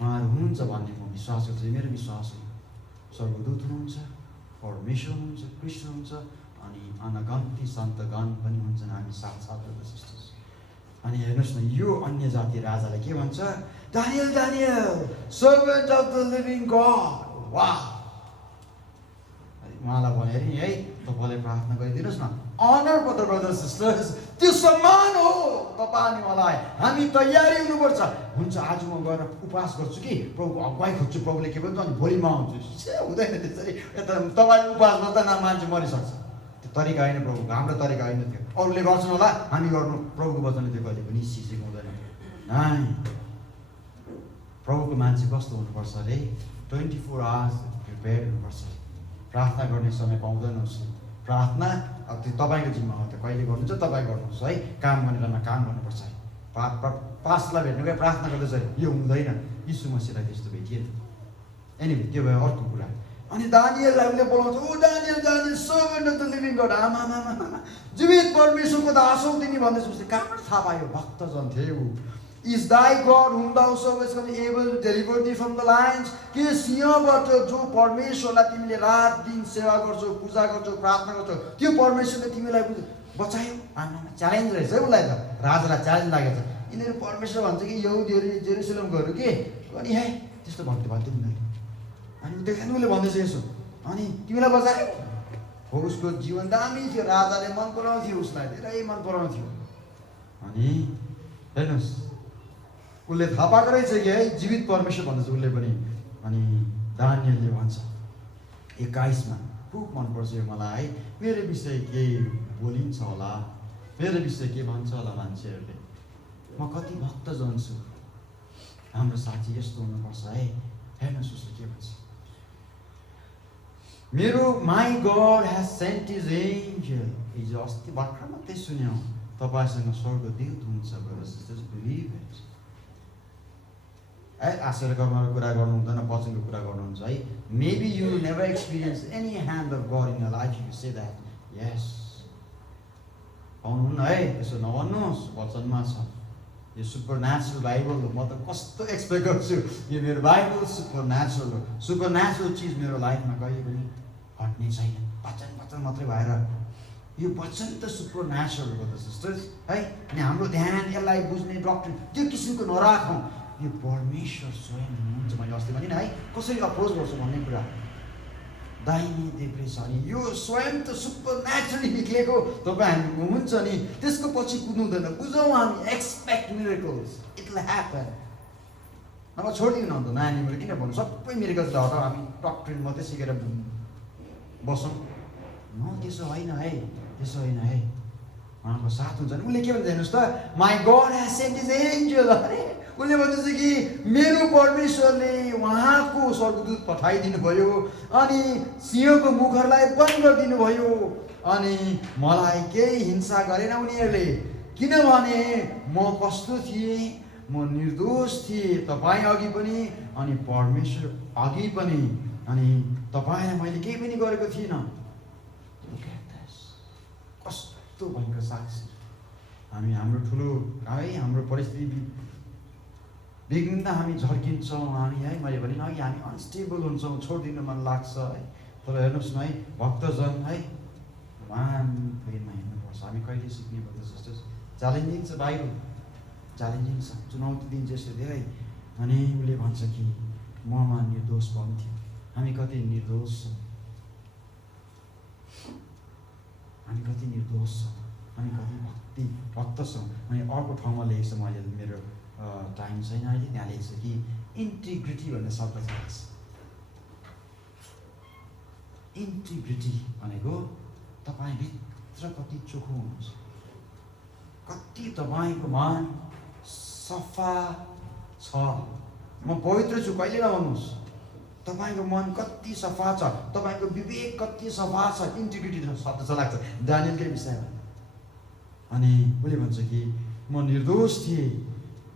उहाँहरू हुनुहुन्छ भन्ने म विश्वास गर्छु। मेरो विश्वास हो स्वर्गदूत हुनुहुन्छ, परमेश्वर हुनुहुन्छ, कृष्ण हुनुहुन्छ, अनि अनगन्ती सन्तगण पनि हुन्छन् हामी साथ सिस्टर्स। अनि हेर्नुहोस् न यो अन्य जाति राजाले के भन्छ, Daniel Daniel servant of the living God. वाह, उहाँलाई भने नि है तपाईँले प्रार्थना गरिदिनुहोस् न, honour for the brothers sisters, त्यो सम्मान हो तपाईँ अनि मलाई। हामी तयारी हुनुपर्छ। हुन्छ आज म गएर उपवास गर्छु कि प्रभुको अगुवाई खोज्छु, प्रभुले के भन्छ अनि भोलि म आउँछु। हुँदैन त्यसरी। यता तपाईँ उपवास गर्दा न मान्छे मरिसक्छ। त्यो तरिका होइन प्रभुको, हाम्रो तरिका होइन त्यो। अरूले गर्छन् होला, हामी गर्नु प्रभुको वचनले त्यो कहिले पनि सिकेको हुँदैन। नाइ, प्रभुको मान्छे कस्तो हुनुपर्छ अरे, 24 आवर्स प्रिपेयर हुनुपर्छ। प्रार्थना गर्ने समय पाउँदैन उसले। प्रार्थना अब त्यो तपाईँको जिम्मा हो, त्यो कहिले गर्नुहुन्छ तपाईँ गर्नुहोस् है। काम गर्ने बेलामा काम गर्नुपर्छ है। पास्टलाई भेट्नु गए प्रार्थना गर्दैछ, यो हुँदैन। यीशु मसीहलाई त्यस्तो भेटिएन। एनिवे त्यो भयो अर्को कुरा। अनि दानिएललाई उसले बोलाउँछ, O Daniel Daniel servant of the living God, आमा जीवित परमेश्वरको दास हौ तिमी भन्दैछ। उसले कहाँबाट थाहा पायो? भक्तजन थियो ऊ। Is thy God whom thou servest able to deliver thee from the lions, के सिंहबाट जो परमेश्वरलाई तिमीले रात दिन सेवा गर्छौ, पूजा गर्छौ, प्रार्थना गर्छौ, त्यो परमेश्वरले तिमीलाई बचायो? आमामा च्यालेन्ज रहेछ है उसलाई त। राजालाई च्यालेन्ज लागेको छ। यिनीहरू परमेश्वर भन्छ कि यहुदीहरू जेरुसलेम गयो के अनि हे त्यस्तो भक्ति भयो तिमीलाई। अनि देख्दैन उसले भन्दैछ यसो, अनि तिमीलाई बचायो हो। उसको जीवन दामी थियो, राजाले मन पराउँथ्यो उसलाई, धेरै मन पराउँथ्यो। अनि हेर्नुहोस् उसले थाहा पाएको रहेछ कि है जीवित परमेश्वर भन्दैछ उसले पनि। अनि दानिएलले भन्छ 21मा, खुब मनपर्छ यो मलाई है, मेरो विषय के बोलिन्छ होला, मेरो विषय के भन्छ होला मान्छेहरूले, म कति भक्तजन छु। हाम्रो साथी यस्तो हुनुपर्छ है। हेर्नुहोस् उसले के भन्छ, मेरो my God has sent his angel. हिजो अस्ति भर्खर मात्रै सुन्यौँ तपाईँसँग स्वर्गदूत हुन्छ। Believe it. है आश्चर्यकर्मको कुरा गर्नु हुँदैन, वचनको कुरा गर्नुहुन्छ है। Maybe you never experience any hand of God in your life, you say that yes. पाउनुहुन्न है, त्यसो नभन्नुहोस्, वचनमा छ। यो सुपर नेचुरल बाइबल हो। म त कस्तो एक्सपेक्ट गर्छु, यो मेरो बाइबल सुपर नेचुरल हो। सुपर नेचुरल चिज मेरो लाइफमा कहिले पनि हट्ने छैन। वचन मात्रै भएर यो वचन त सुपर नेचुरल हो त सिस्टर्स है। अनि हाम्रो ध्यान यसलाई बुझ्ने डक्ट्रिन त्यो किसिमको नराखौँ। यो परमेश्वर स्वयं हुनुहुन्छ। मैले अस्ति भने है कसरी अप्रोच गर्छु भन्ने कुरा, दाहिने देब्रे छ नि यो स्वयं त सुपर नेचुरली निक्लेको तपाईँ हामी हुनुहुन्छ नि, त्यसको पछि कुद्नु हुँदैन। बुझौँ हामी, expect miracles, it will happen. नभए छोडिदिनु न अन्त नानीहरू किन भन्नु सबै मिरेकल्स हटाऊ, हामी डक्ट्रिन मात्रै सिकेर बसौँ न। त्यसो होइन है, त्यसो होइन है। उहाँको साथ हुन्छ नि। उसले के भन्छ हेर्नुहोस् त, my God has sent his angel. अरे उसले भन्छ कि मेरो परमेश्वरले उहाँको स्वर्गदूत पठाइदिनु भयो अनि सिंहको मुखहरूलाई बन्द गरिदिनु भयो। अनि मलाई केही हिंसा गरेन उनीहरूले, किनभने म कस्तो थिएँ, म निर्दोष थिएँ तपाईँ अघि पनि अनि परमेश्वर अघि पनि, अनि तपाईँलाई मैले केही पनि गरेको थिइनँ। कस्तो भयङ्कर साक्षी। हामी हाम्रो ठुलो है हाम्रो परिस्थिति बिग्रिँदा हामी झर्किन्छौँ, हामी है मैले भने अघि हामी अनस्टेबल हुन्छौँ, छोडिदिनु मन लाग्छ है। तर हेर्नुहोस् न है भक्तजन है महान प्रेममा हिँड्नुपर्छ। हामी कहिले सिक्ने भन्दा जस्तो च्यालेन्जिङ छ बाइबल, च्यालेन्जिङ छ, चुनौती दिन्छ यस्तो धेरै। अनि उसले भन्छ कि ममा निर्दोष भन्थ्यो। हामी कति निर्दोष छौँ, हामी कति निर्दोष छौँ, हामी कति भक्त छौँ। अनि अर्को ठाउँमा लेखेको छ, मैले मेरो टाइम छैन अहिले, त्यहाँ लेखेको छ कि इन्टिग्रिटी भन्ने शब्द छ। इन्टिग्रिटी भनेको तपाईँभित्र कति चोखो हुनुहुन्छ, कति तपाईँको मन सफा छ। म पवित्र छु कहिले नभन्नुहोस्, तपाईँको मन कति सफा छ, तपाईँको विवेक कति सफा छ। इन्टिग्रिटी शब्द लाग्छ दानिएलकै विषयमा। अनि उसले भन्छ कि म निर्दोष थिएँ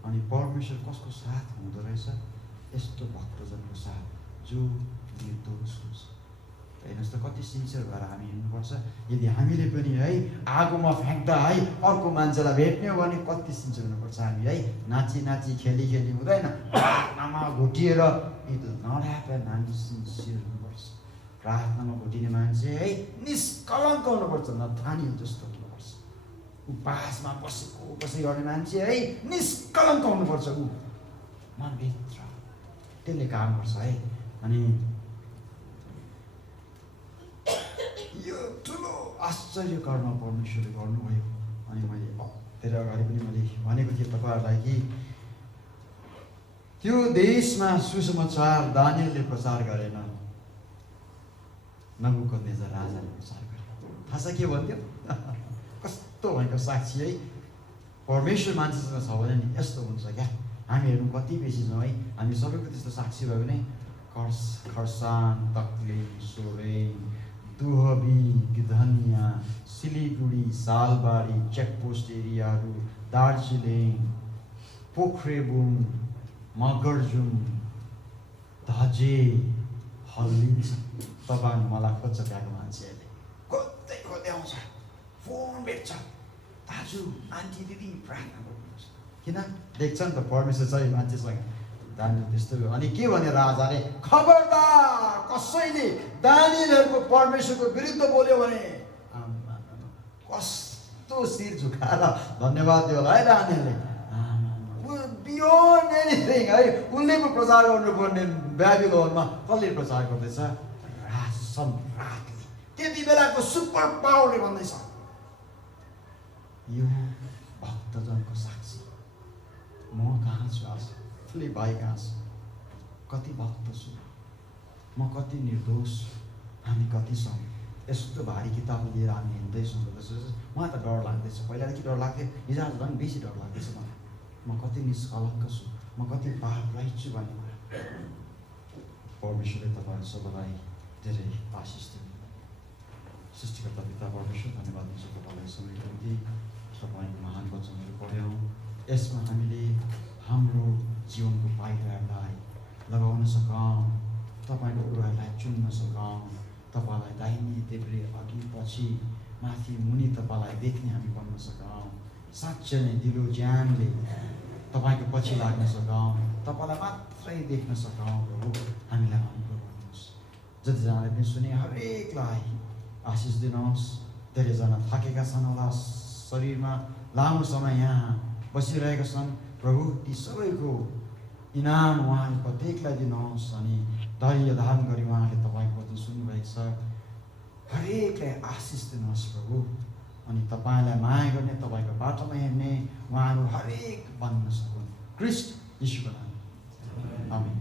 अनि परमेश्वर कसको साथ हुँदो रहेछ, यस्तो भक्तजनको साथ जो निर्दोष हुन्छ। हेर्नुहोस् त कति सिन्सियर भएर हामी हिँड्नुपर्छ। यदि हामीले पनि है आगोमा फ्याँक्दा है अर्को मान्छेलाई भेट्ने हो भने कति सिन्सियर हुनुपर्छ हामी है। नाची नाची खेली खेली हुँदैन, प्रार्थनामा घोटिएर इट इज नट ह्यापन। हामी सिन्सियर हुनुपर्छ। प्रार्थनामा घोटिने मान्छे है निष्कलङ्क हुनुपर्छ, नथानियल जस्तो हुनुपर्छ। उपासमा बसेको गर्ने मान्छे है निष्कलङ्क हुनुपर्छ। ऊ मनभित्र त्यसले काम गर्छ है। अनि यो ठुलो आश्चर्य कर्म परमेश्वरले गर्नुभयो। अनि मैले धेरै अगाडि पनि मैले भनेको थिएँ तपाईँहरूलाई कि त्यो देशमा सुसमाचार दानियलले प्रचार गरेन, नबुकदनेस्जर राजाले प्रचार गरे। थाहा छ के भन्थ्यो? कस्तो भएको साक्षी है। परमेश्वर मान्छेसँग छ भने नि यस्तो हुन्छ क्या। हामी हेर्नु कति बेसी छौँ है। हामी सबैको त्यस्तो साक्षी भयो भने खरसाङ, तकलिङ, सोरेङ, दुहबी, गिधनिया, सिलिगुडी, सालबारी, चेकपोस्ट एरियाहरू, दार्जिलिङ, पोखरेबुङ, मगरजुम, धजे हल्लिन्छ। तपाईँ मलाई खोज्छ त्यहाँको मान्छेहरूले, खोज्दै आउँछ, फोन भेट्छ, दाजु आन्टी दिदी प्रार्थना गर्नुहोस्। किन देख्छ नि त परमेश्वर चाहिँ मान्छेसँग दानियल त्यस्तो हो। अनि के भने राजाले, खबरदार कसैले दानियलहरूको परमेश्वरको विरुद्ध बोल्यो भने कस्तो शिर झुकाएर धन्यवाद दियो होला है दानियलले। बियोन्ड एनिथिङ है उसले पो प्रचार गर्नुपर्ने। बेबिलोनमा कसले प्रचार गर्दैछ? सम्राटले। त्यति बेलाको सुपर पावरले भन्दैछ। यो भक्तजनको साक्षी। म कहाँ छु आज? ठुलै भाइ कहाँ छु? कति भक्त छु म, कति निर्दोष, हामी कति छौँ। यस्तो भारी किताब लिएर हामी हिँड्दैछौँ। मलाई त डर लाग्दैछ। पहिलादेखि डर लाग्थ्यो, हिजो आज झन् बेसी डर लाग्दैछ मलाई। म कति निष्कलङ्क छु, म कति पापरहित छु भन्ने कुरा। परमेश्वरले तपाईँहरू सबैलाई धेरै आशिष दिनु। सृष्टिकर्ता पिता परमेश्वर धन्यवाद दिन्छ तपाईँलाई समयको निम्ति। तपाईँको महान वचनहरू पढ्यौँ, यसमा हामीले हाम्रो जीवनको पाइलाहरूलाई लगाउन सकौँ, तपाईँको कुराहरूलाई चुन्न सकौँ, तपाईँलाई दाहिने देब्रे अघि पछि माथि मुनि तपाईँलाई देख्ने हामी बन्न सकौँ। साँच्चै नै दिलो ज्यानले तपाईँको पछि लाग्न सकौँ, तपाईँलाई मात्रै देख्न सकौँ। प्रभु हामीलाई अनुग्रह गर्नुहोस्। जतिजनाले पनि सुने हरेकलाई आशिष दिनुहोस्। धेरैजना थाकेका छन् होला, शरीरमा लामो समय यहाँ बसिरहेका छन्। प्रभु ती सबैको इनाम उहाँले प्रत्येकलाई दिनुहोस्। अनि धैर्य धारण गरी उहाँले तपाईँको वचन सुन्नुभएको छ, हरेकलाई आशिष दिनुहोस् प्रभु। अनि तपाईँलाई माया गर्ने, तपाईँको बाटोमा हिँड्ने उहाँहरू हरेक बन्न सकुन्। क्रिस्ट यीशुको नाम, आमेन।